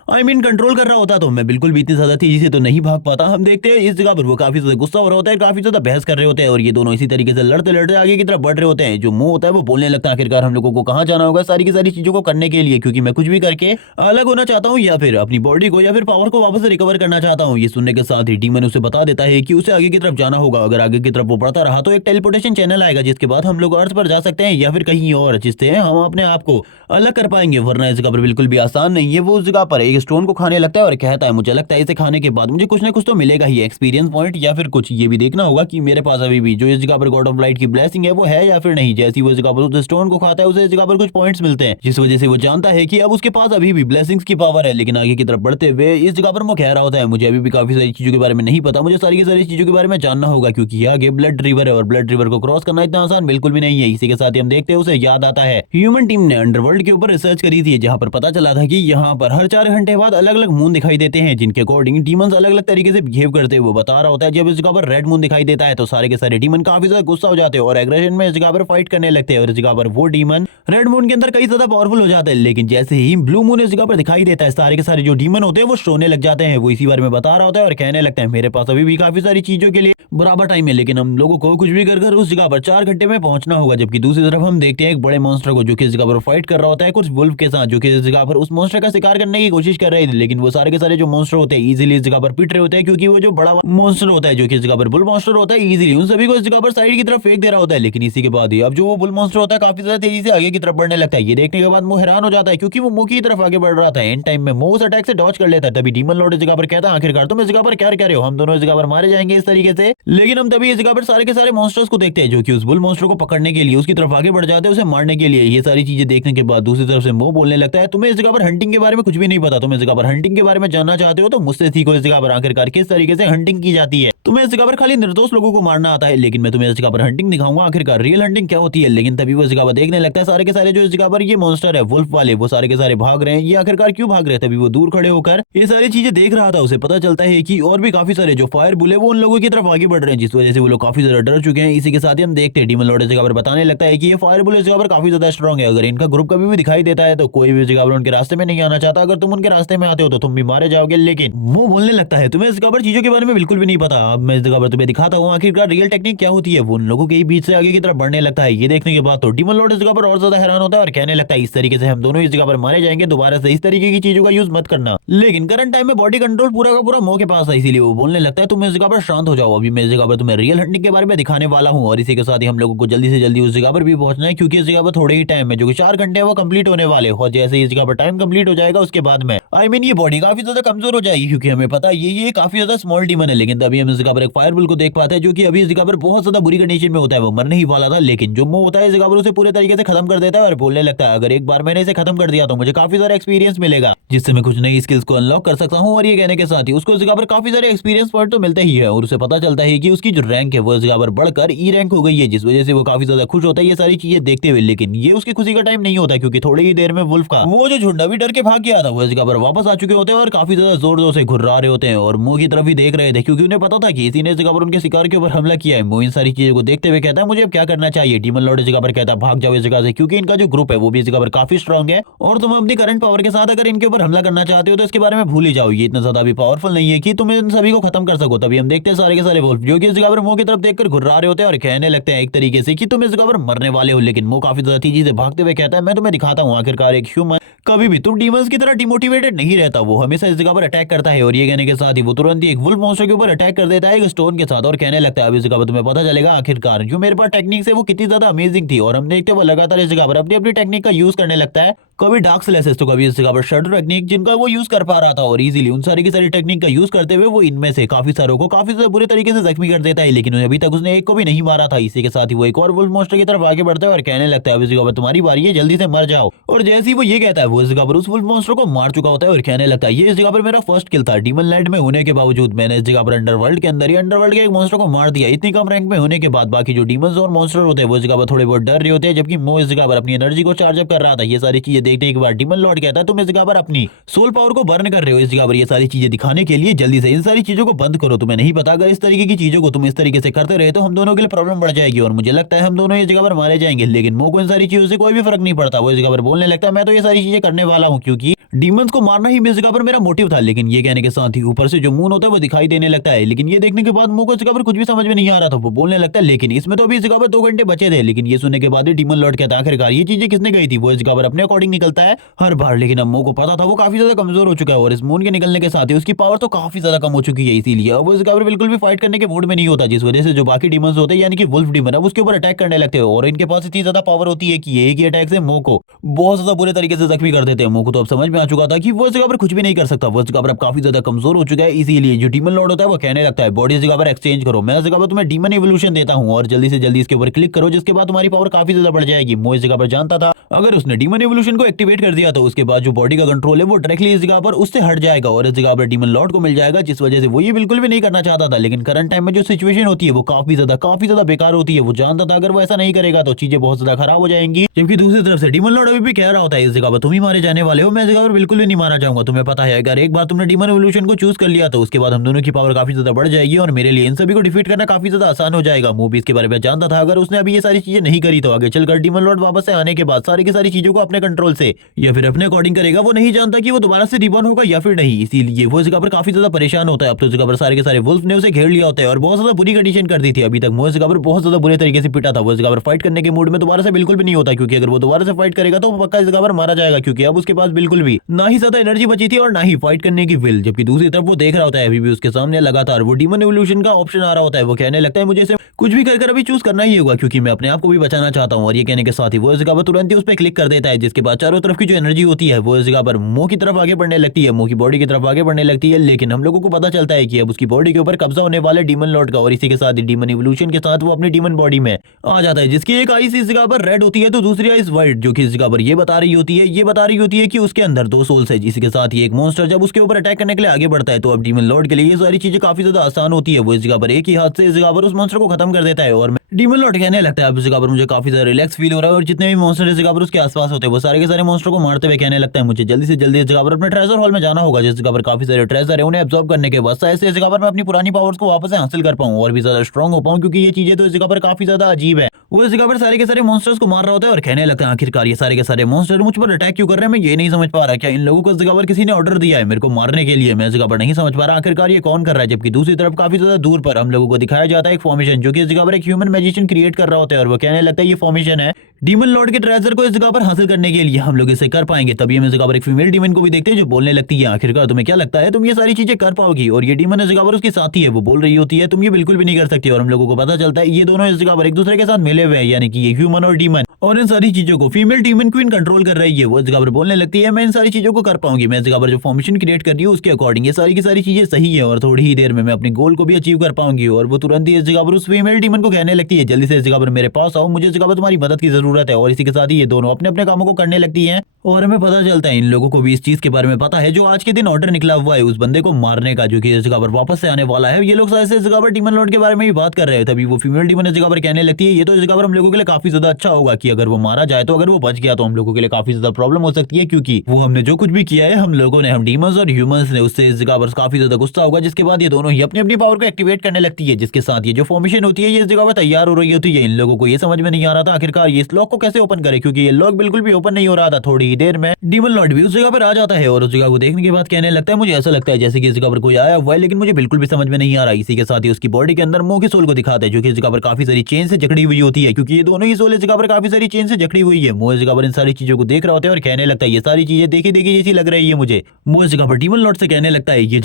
कंट्रोल कर रहा होता तो मैं बिल्कुल भी इतनी ज्यादा तेजी से तो नहीं भाग पाता। हम देखते हैं इस जगह पर वो काफी ज्यादा गुस्सा हो रहा होता है, काफी ज्यादा बहस कर रहे होते हैं और ये दोनों इसी तरीके से लड़ते लड़ते आगे की तरफ बढ़ रहे होते हैं। जो मुंह होता है वो बोलने लगता है आखिरकार हम लोगों को कहाँ जाना होगा सारी की सारी चीजों को करने के लिए, क्योंकि मैं कुछ भी करके अलग होना चाहता हूँ या फिर अपनी बॉडी को या फिर पावर को वापस रिकवर करना चाहता हूँ। ये सुनने के साथ ही डीमन उसे बता देता है कि उसे आगे की तरफ जाना होगा, अगर आगे की तरफ वो बढ़ता रहा तो एक टेलीपोर्टेशन चैनल आएगा जिसके बाद हम लोग अर्थ पर जा सकते हैं या फिर कहीं और, जिससे हम अपने आप को अलग कर पाएंगे, वरना इस जगह पर बिल्कुल भी आसान नहीं है। वो उस जगह पर एक स्टोन को खाने लगता है और कहता है मुझे लगता है इसे खाने के बाद मुझे कुछ ना कुछ तो मिलेगा ही, एक्सपीरियंस पॉइंट या फिर कुछ। ये भी देखना होगा कि मेरे पास अभी भी जो इस जगह पर गॉड ऑफ लाइट की ब्लेसिंग है वो है या फिर नहीं। जैसी वो इस जगह पर उस स्टोन को खाता है उसे इस जगह पर कुछ पॉइंट्स मिलते हैं, जिस वजह से वो जानता है कि अब उसके पास अभी भी ब्लेसिंग्स की पावर है। लेकिन आगे की तरफ बढ़ते हुए इस जगह पर वो कह रहा होता है मुझे अभी भी काफी सारी चीजों के बारे में नहीं पता, मुझे सारी की सारी चीजों के बारे में जानना होगा क्योंकि आगे ब्लड रिवर है और ब्लड रिवर को क्रॉस करना इतना आसान बिल्कुल भी नहीं है। इसी के साथ ही हम देखते हैं उसे याद आता है ह्यूमन टीम ने अंडरवर्ल्ड के ऊपर रिसर्च करी थी, जहां पर पता चला था कि यहाँ पर हर 4 घंटे बाद अलग अलग मून दिखाई देते हैं जिनके अकॉर्डिंग डीमंस अलग अलग तरीके से बिहेव करते हैं। वो बता रहा होता है जब इस जगह पर रेड मून दिखाई देता है तो सारे के सारे डीमन काफी ज्यादा गुस्सा हो जाते हैं और एग्रेशन में इस जगह पर फाइट करने लगते हैं और इस जगह पर वो डीमन रेड मून के अंदर कई ज्यादा पावरफुल हो जाते हैं। लेकिन जैसे ही ब्लू मून इस जगह पर दिखाई देता है सारे के सारे जो डीमन होते हैं वो सोने लग जाते हैं। वो इसी बारे में बता रहा होता है और कहने लगता है मेरे पास अभी भी काफी सारी चीजों के लिए बराबर टाइम है, लेकिन हम लोगों को कुछ भी कर उस जगह पर 4 घंटे में पहुंचना होगा। जबकि दूसरी तरफ हम देखते हैं एक बड़े मॉन्स्टर को जो कि इस जगह पर फाइट कर रहा होता है कुछ वुल्फ के साथ, जो कि इस जगह पर उस मॉन्स्टर का शिकार करने की कोशिश कर रहे थे। लेकिन वो सारे के सारे जो मॉन्स्टर होते हैं इजीली इस जगह पर पिट रहे होते हैं, क्योंकि वो जो बड़ा मॉन्स्टर होता है जो कि इस जगह पर बुल मॉन्स्टर होता है इजीली उन सभी को इस जगह पर साइड की तरफ फेंक दे रहा होता है। लेकिन इसी के बाद ही अब जो वो बुल मॉन्स्टर होता है काफी ज्यादा तेजी से आगे की तरफ बढ़ने लगता है। ये देखने के बाद वो हैरान हो जाता है, क्योंकि वो मुंह की तरफ आगे बढ़ रहा था। एंड टाइम में वो उस अटैक से डॉज कर लेता है। तभी डीमन लॉर्ड इस जगह पर कहता है आखिरकार तुम इस जगह पर क्या कर रहे हो, हम दोनों इस जगह पर मारे जाएंगे इस तरीके से। लेकिन हम तभी इस जगह पर सारे के सारे मॉन्स्टर्स को देखते हैं जो कि उस बुल मॉन्स्टर को पकड़ने के लिए उसकी तरफ आगे बढ़ जाते हैं उसे मारने के लिए। ये सारी चीजें देखने के बाद दूसरी तरफ से मो बोलने लगता है तुम्हें इस जगह पर हंटिंग के बारे में कुछ भी नहीं पता, तुम इस जगह पर हंटिंग के बारे में जानना चाहते हो तो मुझसे सीखो इस जगह पर आखिरकार किस तरीके से हंटिंग की जाती है। तुम्हें इस जगह पर खाली निर्दोष लोगों को मारना आता है, लेकिन मैं तुम्हें इस जगह पर हंटिंग दिखाऊंगा आखिरकार रियल हंटिंग क्या होती है। लेकिन तभी वो इस जगह पर देखने लगता है सारे के सारे जो इस जगह पर ये मॉन्स्टर है वुल्फ वाले वो सारे के सारे भाग रहे हैं। ये आखिरकार क्यों भाग रहे हैं? तभी वो दूर खड़े होकर ये सारी चीजें देख रहा था। उसे पता चलता है कि और भी काफी सारे जो फायर बुल है वो उन लोगों की तरफ आगे बढ़ रहे हैं, जिस वजह से वो लोग काफी ज्यादा डर चुके हैं। इसी के साथ ही हम देखते हैं डीमन लॉर्ड इस जगह पर बताने लगता है कि ये फायर बुल इस जगह पर काफी ज्यादा स्ट्रॉन्ग है। अगर इनका ग्रुप कभी भी दिखाई देता है तो कोई भी जगह पर उनके रास्ते में नहीं आना चाहता। अगर तुम उनके रास्ते में आते हो तो तुम भी मारे जाओगे। लेकिन वो बोलने लगता है तुम्हें इस जगह पर चीजों के बारे में बिल्कुल भी नहीं पता, अब मैं इस जगह पर तुम्हें दिखाता हूँ आखिरकार रियल टेक्निक क्या होती है। वो उन लोगों के बीच से आगे की तरफ बढ़ने लगता है। ये देखने के बाद तो डीमन लॉर्ड इस जगह पर और ज्यादा हैरान होता है और कहने लगता है इस तरीके से हम दोनों इस जगह पर मारे जाएंगे, दोबारा से इस तरीके की चीजों का यूज मत करना। लेकिन करंट टाइम में बॉडी कंट्रोल पूरा का पूरा मो के पास है, इसीलिए वो बोलने लगता है तुम इस जगह पर शांत हो जाओ, अभी मैं इस जगह पर तुम्हें रियल हंटिंग के बारे में दिखाने वाला हूँ। और इसी के साथ ही हम लोगों को जल्दी से जल्दी उस जगह पर भी पहुंचना है, क्योंकि इस जगह पर थोड़े ही टाइम में जो कि 4 घंटे है वो कंप्लीट होने वाले हो। जैसे इस जगह पर टाइम कंप्लीट हो जाएगा उसके बाद में ये बॉडी काफी ज्यादा कमजोर हो जाएगी, क्योंकि हमें पता है ये काफी ज्यादा स्मॉल डीमन है। लेकिन तभी हम इस जगह पर एक फायरबुल को देख पाते हैं जो कि अभी इस जगह पर बहुत ज्यादा बुरी कंडीशन में होता है, वो मरने ही वाला था। लेकिन जो मो होता है इस जगह पर उसे पूरे तरीके से खत्म कर देता है और बोलने लगता है अगर एक बार मैंने इसे खत्म कर दिया तो मुझे काफी सारा एक्सपीरियंस मिलेगा, जिससे मैं कुछ नई स्किल्स को अनलॉक कर सकता हूँ। और ये कहने के साथ ही उसको इस जगह पर काफी सारे एक्सपीरियंस पॉइंट तो मिलते ही है और उसे पता चलता है कि उसकी जो रैंक है वो इस जगह पर बढ़कर ई रैंक हो गई है, जिस वजह से वो काफी ज्यादा खुश होता है ये सारी चीजें देखते हुए। लेकिन ये उसकी खुशी का टाइम नहीं होता, क्योंकि थोड़ी ही देर में वुल्फ का वो जो झुंड भी डर के भाग गया था वो इस जगह पर वापस आ चुके होते हैं और काफी ज्यादा जोर जोर से घुर्रा रहे होते हैं और मुंह की तरफ ही देख रहे थे, क्योंकि उन्हें पता था कि इसी ने इस जगह पर उनके शिकार के ऊपर हमला किया है। वो इन सारी चीजों को देखते हुए कहता है मुझे अब क्या करना चाहिए। डीमन लॉर्ड इस जगह पर कहता है भाग जाओ इस जगह से, क्योंकि इनका जो ग्रुप है वो भी इस जगह पर काफी स्ट्रांग है और तुम अपनी करंट पावर के साथ अगर इनके ऊपर हमला करना चाहते हो तो इसके बारे में भूल ही जाओ। ये इतना ज्यादा भी पावरफुल नहीं है कि तुम इन सभी को खत्म कर सको। तभी हम देखते हैं सारे के सारे वुल्फ जो कि इस जगह पर मुंह की तरफ देखकर घुर्रा रहे होते हैं और कहने लगते हैं एक तरीके से कि तुम इस जगह पर मरने वाले हो। लेकिन वो काफी ज्यादा तेजी से भागते हुए कहता है मैं तुम्हें दिखाता हूँ आखिरकार एक ह्यूमन कभी भी तुम डीमंस की तरह डिमोटिवेटेड नहीं रहता, वो हमेशा इस जगह पर अटैक करता है। और ये कहने के साथ ही वो तुरंत ही एक वुल्फ मॉन्स्टर के ऊपर अटैक कर देता है एक स्टोन के साथ और कहने लगता है अब इस जगह पर तुम्हें पता चलेगा आखिरकार जो मेरे पास टेक्निक्स है वो कितनी ज्यादा अमेजिंग थी। और हम देखते हैं वो लगातार इस जगह पर अपनी अपनी टेक्निक का यूज करने लगता है, कभी डार्क स्लेसेस तो कभी इस जगह पर शटर टेक्निक जिनका वो यूज कर पा रहा था। और इजीली उन सारी की सारी टेक्निक का यूज करते हुए वो इनमें से काफी सारों को काफी ज्यादा बुरे तरीके से जख्मी कर देता है, लेकिन अभी तक उसने एक को भी नहीं मारा था। इसी के साथ ही वो एक और वुल्फ मॉन्स्टर की तरफ आगे बढ़ता है और कहने लगता है अब इस जगह पर तुम्हारी बारी है, जल्दी से मर जाओ। और जैसे ही वो ये कहता है वो इस जगह पर उस वुल्फ मॉन्स्टर को मार चुका होता है और कहने लगता है ये इस जगह पर मेरा फर्स्ट किल था। डीमन लैंड में होने के बावजूद मैंने इस जगह पर अंडरवर्ल्ड के अंदर ही अंडरवर्ल्ड के एक मॉन्स्टर को मार दिया। इतनी कम रैंक में होने के बाद बाकी जो डीमंस और मॉन्स्टर होते हैं वो इस जगह पर थोड़े बहुत डर रहे होते हैं, जबकि मो इस जगह पर अपनी एनर्जी को चार्ज अप कर रहा था। ये सारी चीजें देखने के बाद डीमन लॉर्ड कहता है तुम इस जगह पर अपनी सोल पावर को बर्न कर रहे हो इस जगह पर ये सारी चीजें दिखाने के लिए, जल्दी से इन सारी चीजों को बंद करो। तुम्हें नहीं पता अगर इस तरीके की चीजों को तुम इस तरीके से करते रहे तो हम दोनों के लिए प्रॉब्लम बढ़ जाएगी और मुझे लगता है हम दोनों इस जगह पर मारे जाएंगे। लेकिन मो को इन सारी चीजों से कोई भी फर्क नहीं पड़ता। वो इस जगह पर बोलने लगता है मैं तो ये सारी चीजें करने वाला हूँ क्योंकि डीमंस को मारना ही इस जगह पर मेरा मोटिव था। लेकिन ये कहने के साथ ही ऊपर से जो मून होता है वो दिखाई देने लगता है। लेकिन ये देखने के बाद मो को इस जगह पर कुछ भी समझ में नहीं आ रहा था। वो बोलने लगता है लेकिन इसमें तो अभी इस जगह पर 2 घंटे बचे थे। लेकिन ये सुनने के बाद ही डीमन लॉर्ड कहता है आखिरकार ये चीजें किसने गई थी। वो इस जगह पर अपने अकॉर्डिंग निकलता है हर बार, लेकिन अब मो को पता था वो काफी ज्यादा कमजोर हो चुका है और इस मून के निकलने के साथ ही उसकी पावर तो काफी ज्यादा कम हो चुकी है। इसीलिए अब वो इस जगह पर बिल्कुल भी फाइट करने के मूड में नहीं होता, जिस वजह से जो बाकी डीमंस होते हैं यानी कि वुल्फ डीमन अब उसके ऊपर अटैक करने लगते हैं और इनके पास इतनी ज्यादा पावर होती है कि एक ही अटैक से मो को बहुत ज्यादा बुरे तरीके से जख्मी कर देते हैं। मो को तो अब समझ में आ चुका था कि वो इस जगह पर कुछ भी नहीं कर सकता, वो इस जगह पर अब काफी ज्यादा कमजोर हो चुका है। इसीलिए जो डीमन लॉर्ड होता है वो कहने लगता है बॉडी इस जगह पर एक्सचेंज करो, मैं इस जगह पर तुम्हें डीमन इवोल्यूशन देता हूं और जल्दी से जल्दी इसके ऊपर क्लिक करो, जिसके बाद तुम्हारी पावर काफी ज्यादा बढ़ जाएगी। मो इस जगह पर जानता था अगर उसने डीमन इवोल्यूशन को एक्टिवेट कर दिया तो उसके बाद जो बॉडी का कंट्रोल है वो डायरेक्टली इस जगह पर उससे हट जाएगा और इस जगह पर डीमन लॉर्ड को मिल जाएगा, जिस वजह से वो ये बिल्कुल भी नहीं करना चाहता था। लेकिन करंट टाइम में जो सिचुएशन होती है वो काफी ज्यादा बेकार होती है। वो जानता था अगर वो ऐसा नहीं करेगा तो चीजें बहुत ज्यादा खराब हो जाएंगी। जबकि दूसरी तरफ से डीमन लॉर्ड अभी भी कह रहा होता है इस जगह पर तुम ही मारे जाने वाले हो, मैं इस जगह पर बिल्कुल भी नहीं मारा जाऊंगा। तुम्हें पता है अगर एक बार तुमने डीमन इवोल्यूशन को चूज कर लिया तो उसके बाद हम दोनों की पावर काफी ज्यादा बढ़ जाएगी और मेरे लिए इन सभी को डिफीट करना काफी ज्यादा आसान हो जाएगा। मूवी इसके बारे में जानता था अगर उसने अभी ये सारी चीजें नहीं करी तो आगे चलकर डीमन लॉर्ड वापस से आने के बाद सारी की सारी चीजों को अपने कंट्रोल से या फिर अपने अकॉर्डिंग करेगा। वो नहीं जानता कि वो दोबारा से रिबॉर्न होगा या फिर नहीं, इसीलिए वो इस जगह पर काफी ज्यादा परेशान होता है। अब तो इस जगह पर सारे के सारे वुल्फ ने उसे घेर लिया होता है और बहुत ज्यादा बुरी कंडीशन कर दी थी। अभी तक वो इस जगह पर बहुत ज्यादा बुरे तरीके से पिटा था। वो इस जगह पर फाइट करने के मूड में दोबारा से बिल्कुल भी नहीं होता, क्योंकि अगर वो दोबारा से फाइट करेगा तो वो पक्का इस जगह पर मारा जाएगा, क्योंकि अब उसके पास बिल्कुल भी ना ही ज्यादा एनर्जी बची थी और ना ही फाइट करने की विल। जबकि दूसरी तरफ वो देख रहा होता है अभी भी उसके सामने लगातार वो डीमन एवोल्यूशन का ऑप्शन आ रहा होता है। वो कहने लगता है मुझे इसे कुछ भी कर अभी चूज करना ही होगा, क्योंकि मैं अपने आप को भी बचाना चाहता हूँ। और ये कहने के साथ ही वो इस जगह पर तुरंत ही उस पर क्लिक कर देता है, जिसके बाद चारों तरफ की जो एनर्जी होती है वो इस जगह पर मुंह की तरफ आगे बढ़ने लगती है, मुंह की बॉडी की तरफ आगे बढ़ने लगती है। लेकिन हम लोगों को पता चलता है कि अब उसकी बॉडी के ऊपर कब्जा होने वाला डीमन लॉर्ड का, और इसी के साथ ही डीमन इवोल्यूशन के साथ वो अपनी डीमन बॉडी में आ जाता है, जिसकी एक आई इस जगह पर रेड होती है तो दूसरी आई व्हाइट, जो कि इस जगह पर ये बता रही होती है कि उसके अंदर 2 सोल्स है। इसी के साथ ही एक मॉन्स्टर जब उसके ऊपर अटैक करने के लिए आगे बढ़ता है तो अब डीमन लॉर्ड के लिए ये सारी चीजें काफी ज्यादा आसान होती है। वो इस जगह पर एक ही हाथ से इस जगह पर उस मॉन्स्टर को खत्म कर देता है और डीमन लॉर्ड कहने लगता है अब इस जगह पर मुझे काफी ज्यादा रिलैक्स फील हो रहा है। और जितने भी मॉन्स्टर इस जगह पर उसके आसपास होते हैं वो सारे के सारे मॉन्स्टर को मारते हुए कहने लगता है मुझे जल्दी से जल्दी इस जगह पर अपने ट्रेजर हॉल में जाना होगा, जिस जगह पर काफी सारे ट्रेजर है उन्हें एब्जॉर्ब करने के बाद शायद से इस जगह पर मैं अपनी पुरानी पावर्स को वापस से हासिल कर पाऊं और भी ज्यादा स्ट्रॉन्ग हो पाऊं, क्योंकि ये चीजें तो इस जगह पर काफी ज्यादा अजीब है। वो इस जगह पर सारे के सारे मॉन्स्टर्स को मार रहा होता है और कहने लगता है आखिरकार ये सारे के सारे मॉन्स्टर मुझ पर अटैक क्यों कर रहे हैं, मैं ये नहीं समझ पा रहा। क्या इन लोगों को इस जगह पर किसी ने ऑर्डर दिया है मेरे को मारने के लिए? मैं इस जगह पर नहीं समझ पा रहा आखिरकार ये कौन कर रहा है। जबकि दूसरी तरफ काफी ज्यादा दूर पर हम लोगों को दिखाया जाता है एक फॉर्मेशन, जो कि इस जगह पर एक ह्यूमन मैजिशियन क्रिएट कर रहा होता है और वो कहने लगता है ये फॉर्मेशन है डीमन लॉर्ड के ट्रेजर को इस जगह पर हासिल करने के लिए, हम लोग इसे कर पाएंगे। तभी हम इस जगह पर एक फीमेल डीमन को भी देखते हैं जो बोलने लगती है आखिरकार तुम्हें क्या लगता है तुम ये सारी चीजें कर पाओगी? और ये डीमन इस जगह पर उसकी साथी है, वो बोल रही होती है तुम ये बिल्कुल भी नहीं कर सकती। और हम लोगों को पता चलता है ये दोनों इस जगह पर एक दूसरे के साथ मिले हुए हैं, यानी कि ये ह्यूमन और डीमन, और इन सारी चीजों को फीमेल डीमन क्वीन कंट्रोल कर रही है। वो इस जगह पर बोलने लगती है मैं इन सारी चीजों को कर पाऊंगी, मैं इस जगह पर जो फॉर्मेशन क्रिएट कर रही हूँ उसके अकॉर्डिंग ये सारी की सारी चीजें सही है और थोड़ी ही देर में मैं अपने गोल को भी अचीव कर पाऊंगी। और वो तुरंत ही इस जगह पर उस फीमेल डीमन को कहने लगती है जल्दी से इस जगह पर मेरे पास आओ, मुझे इस जगह पर तुम्हारी मदद की जरूरत है। और इसी के साथ ही ये दोनों अपने अपने कामों को करने लगती हैं और हमें पता चलता है इन लोगों को भी इस चीज के बारे में पता है जो आज के दिन ऑर्डर निकला हुआ है उस बंदे को मारने का, जो कि इस जगह पर वापस से आने वाला है। ये लोग शायद से इस जगह पर डीमन लॉर्ड के बारे में भी बात कर रहे हैं। तभी वो फीमेल डीमन इस जगह पर कहने लगती है ये तो इस जगह पर हम लोगों के लिए काफी ज्यादा अच्छा होगा कि अगर वो मारा जाए, तो अगर वो बच गया तो हम लोगों के लिए काफी ज्यादा प्रॉब्लम हो सकती है, क्योंकि वो हमने जो कुछ भी किया है हम लोगों ने, हम डीमंस और ह्यूमंस ने, उससे इस जगह पर काफी ज्यादा गुस्सा होगा। जिसके बाद ये दोनों ही अपनी अपनी पावर को एक्टिवेट करने लगती है, जिसके साथ ये जो फॉर्मेशन होती है ये इस जगह पर तैयार हो रही होती है। इन लोगों को ये समझ में नहीं आ रहा था आखिरकार ये इस लॉक को कैसे ओपन करे, क्योंकि ये लॉक बिल्कुल भी ओपन नहीं हो रहा था। थोड़ी ही देर में डीमन लॉर्ड भी उस जगह पर आ जाता है और उस जगह को देखने के बाद कहने लगता है मुझे ऐसा लगता है जैसे कि इस जगह पर कोई आया हुआ है, लेकिन मुझे बिल्कुल भी समझ में नहीं आ रहा। इसी के साथ ही उसकी बॉडी के अंदर मुंह की सोल को दिखाते हैं, जो कि इस जगह पर काफी सारी चेन से जकड़ी हुई होती है, क्योंकि ये दोनों ही सोल इस जगह पर काफी सारी चेन से जकड़ी हुई है। मुंह इस जगह पर इन सारी चीजों को देख रहा होता है और कहने लगता है ये सारी चीजें देखी देखी जैसी लग रही है मुझे। मुंह इस जगह पर डीमन लॉर्ड से कहने लगता है ये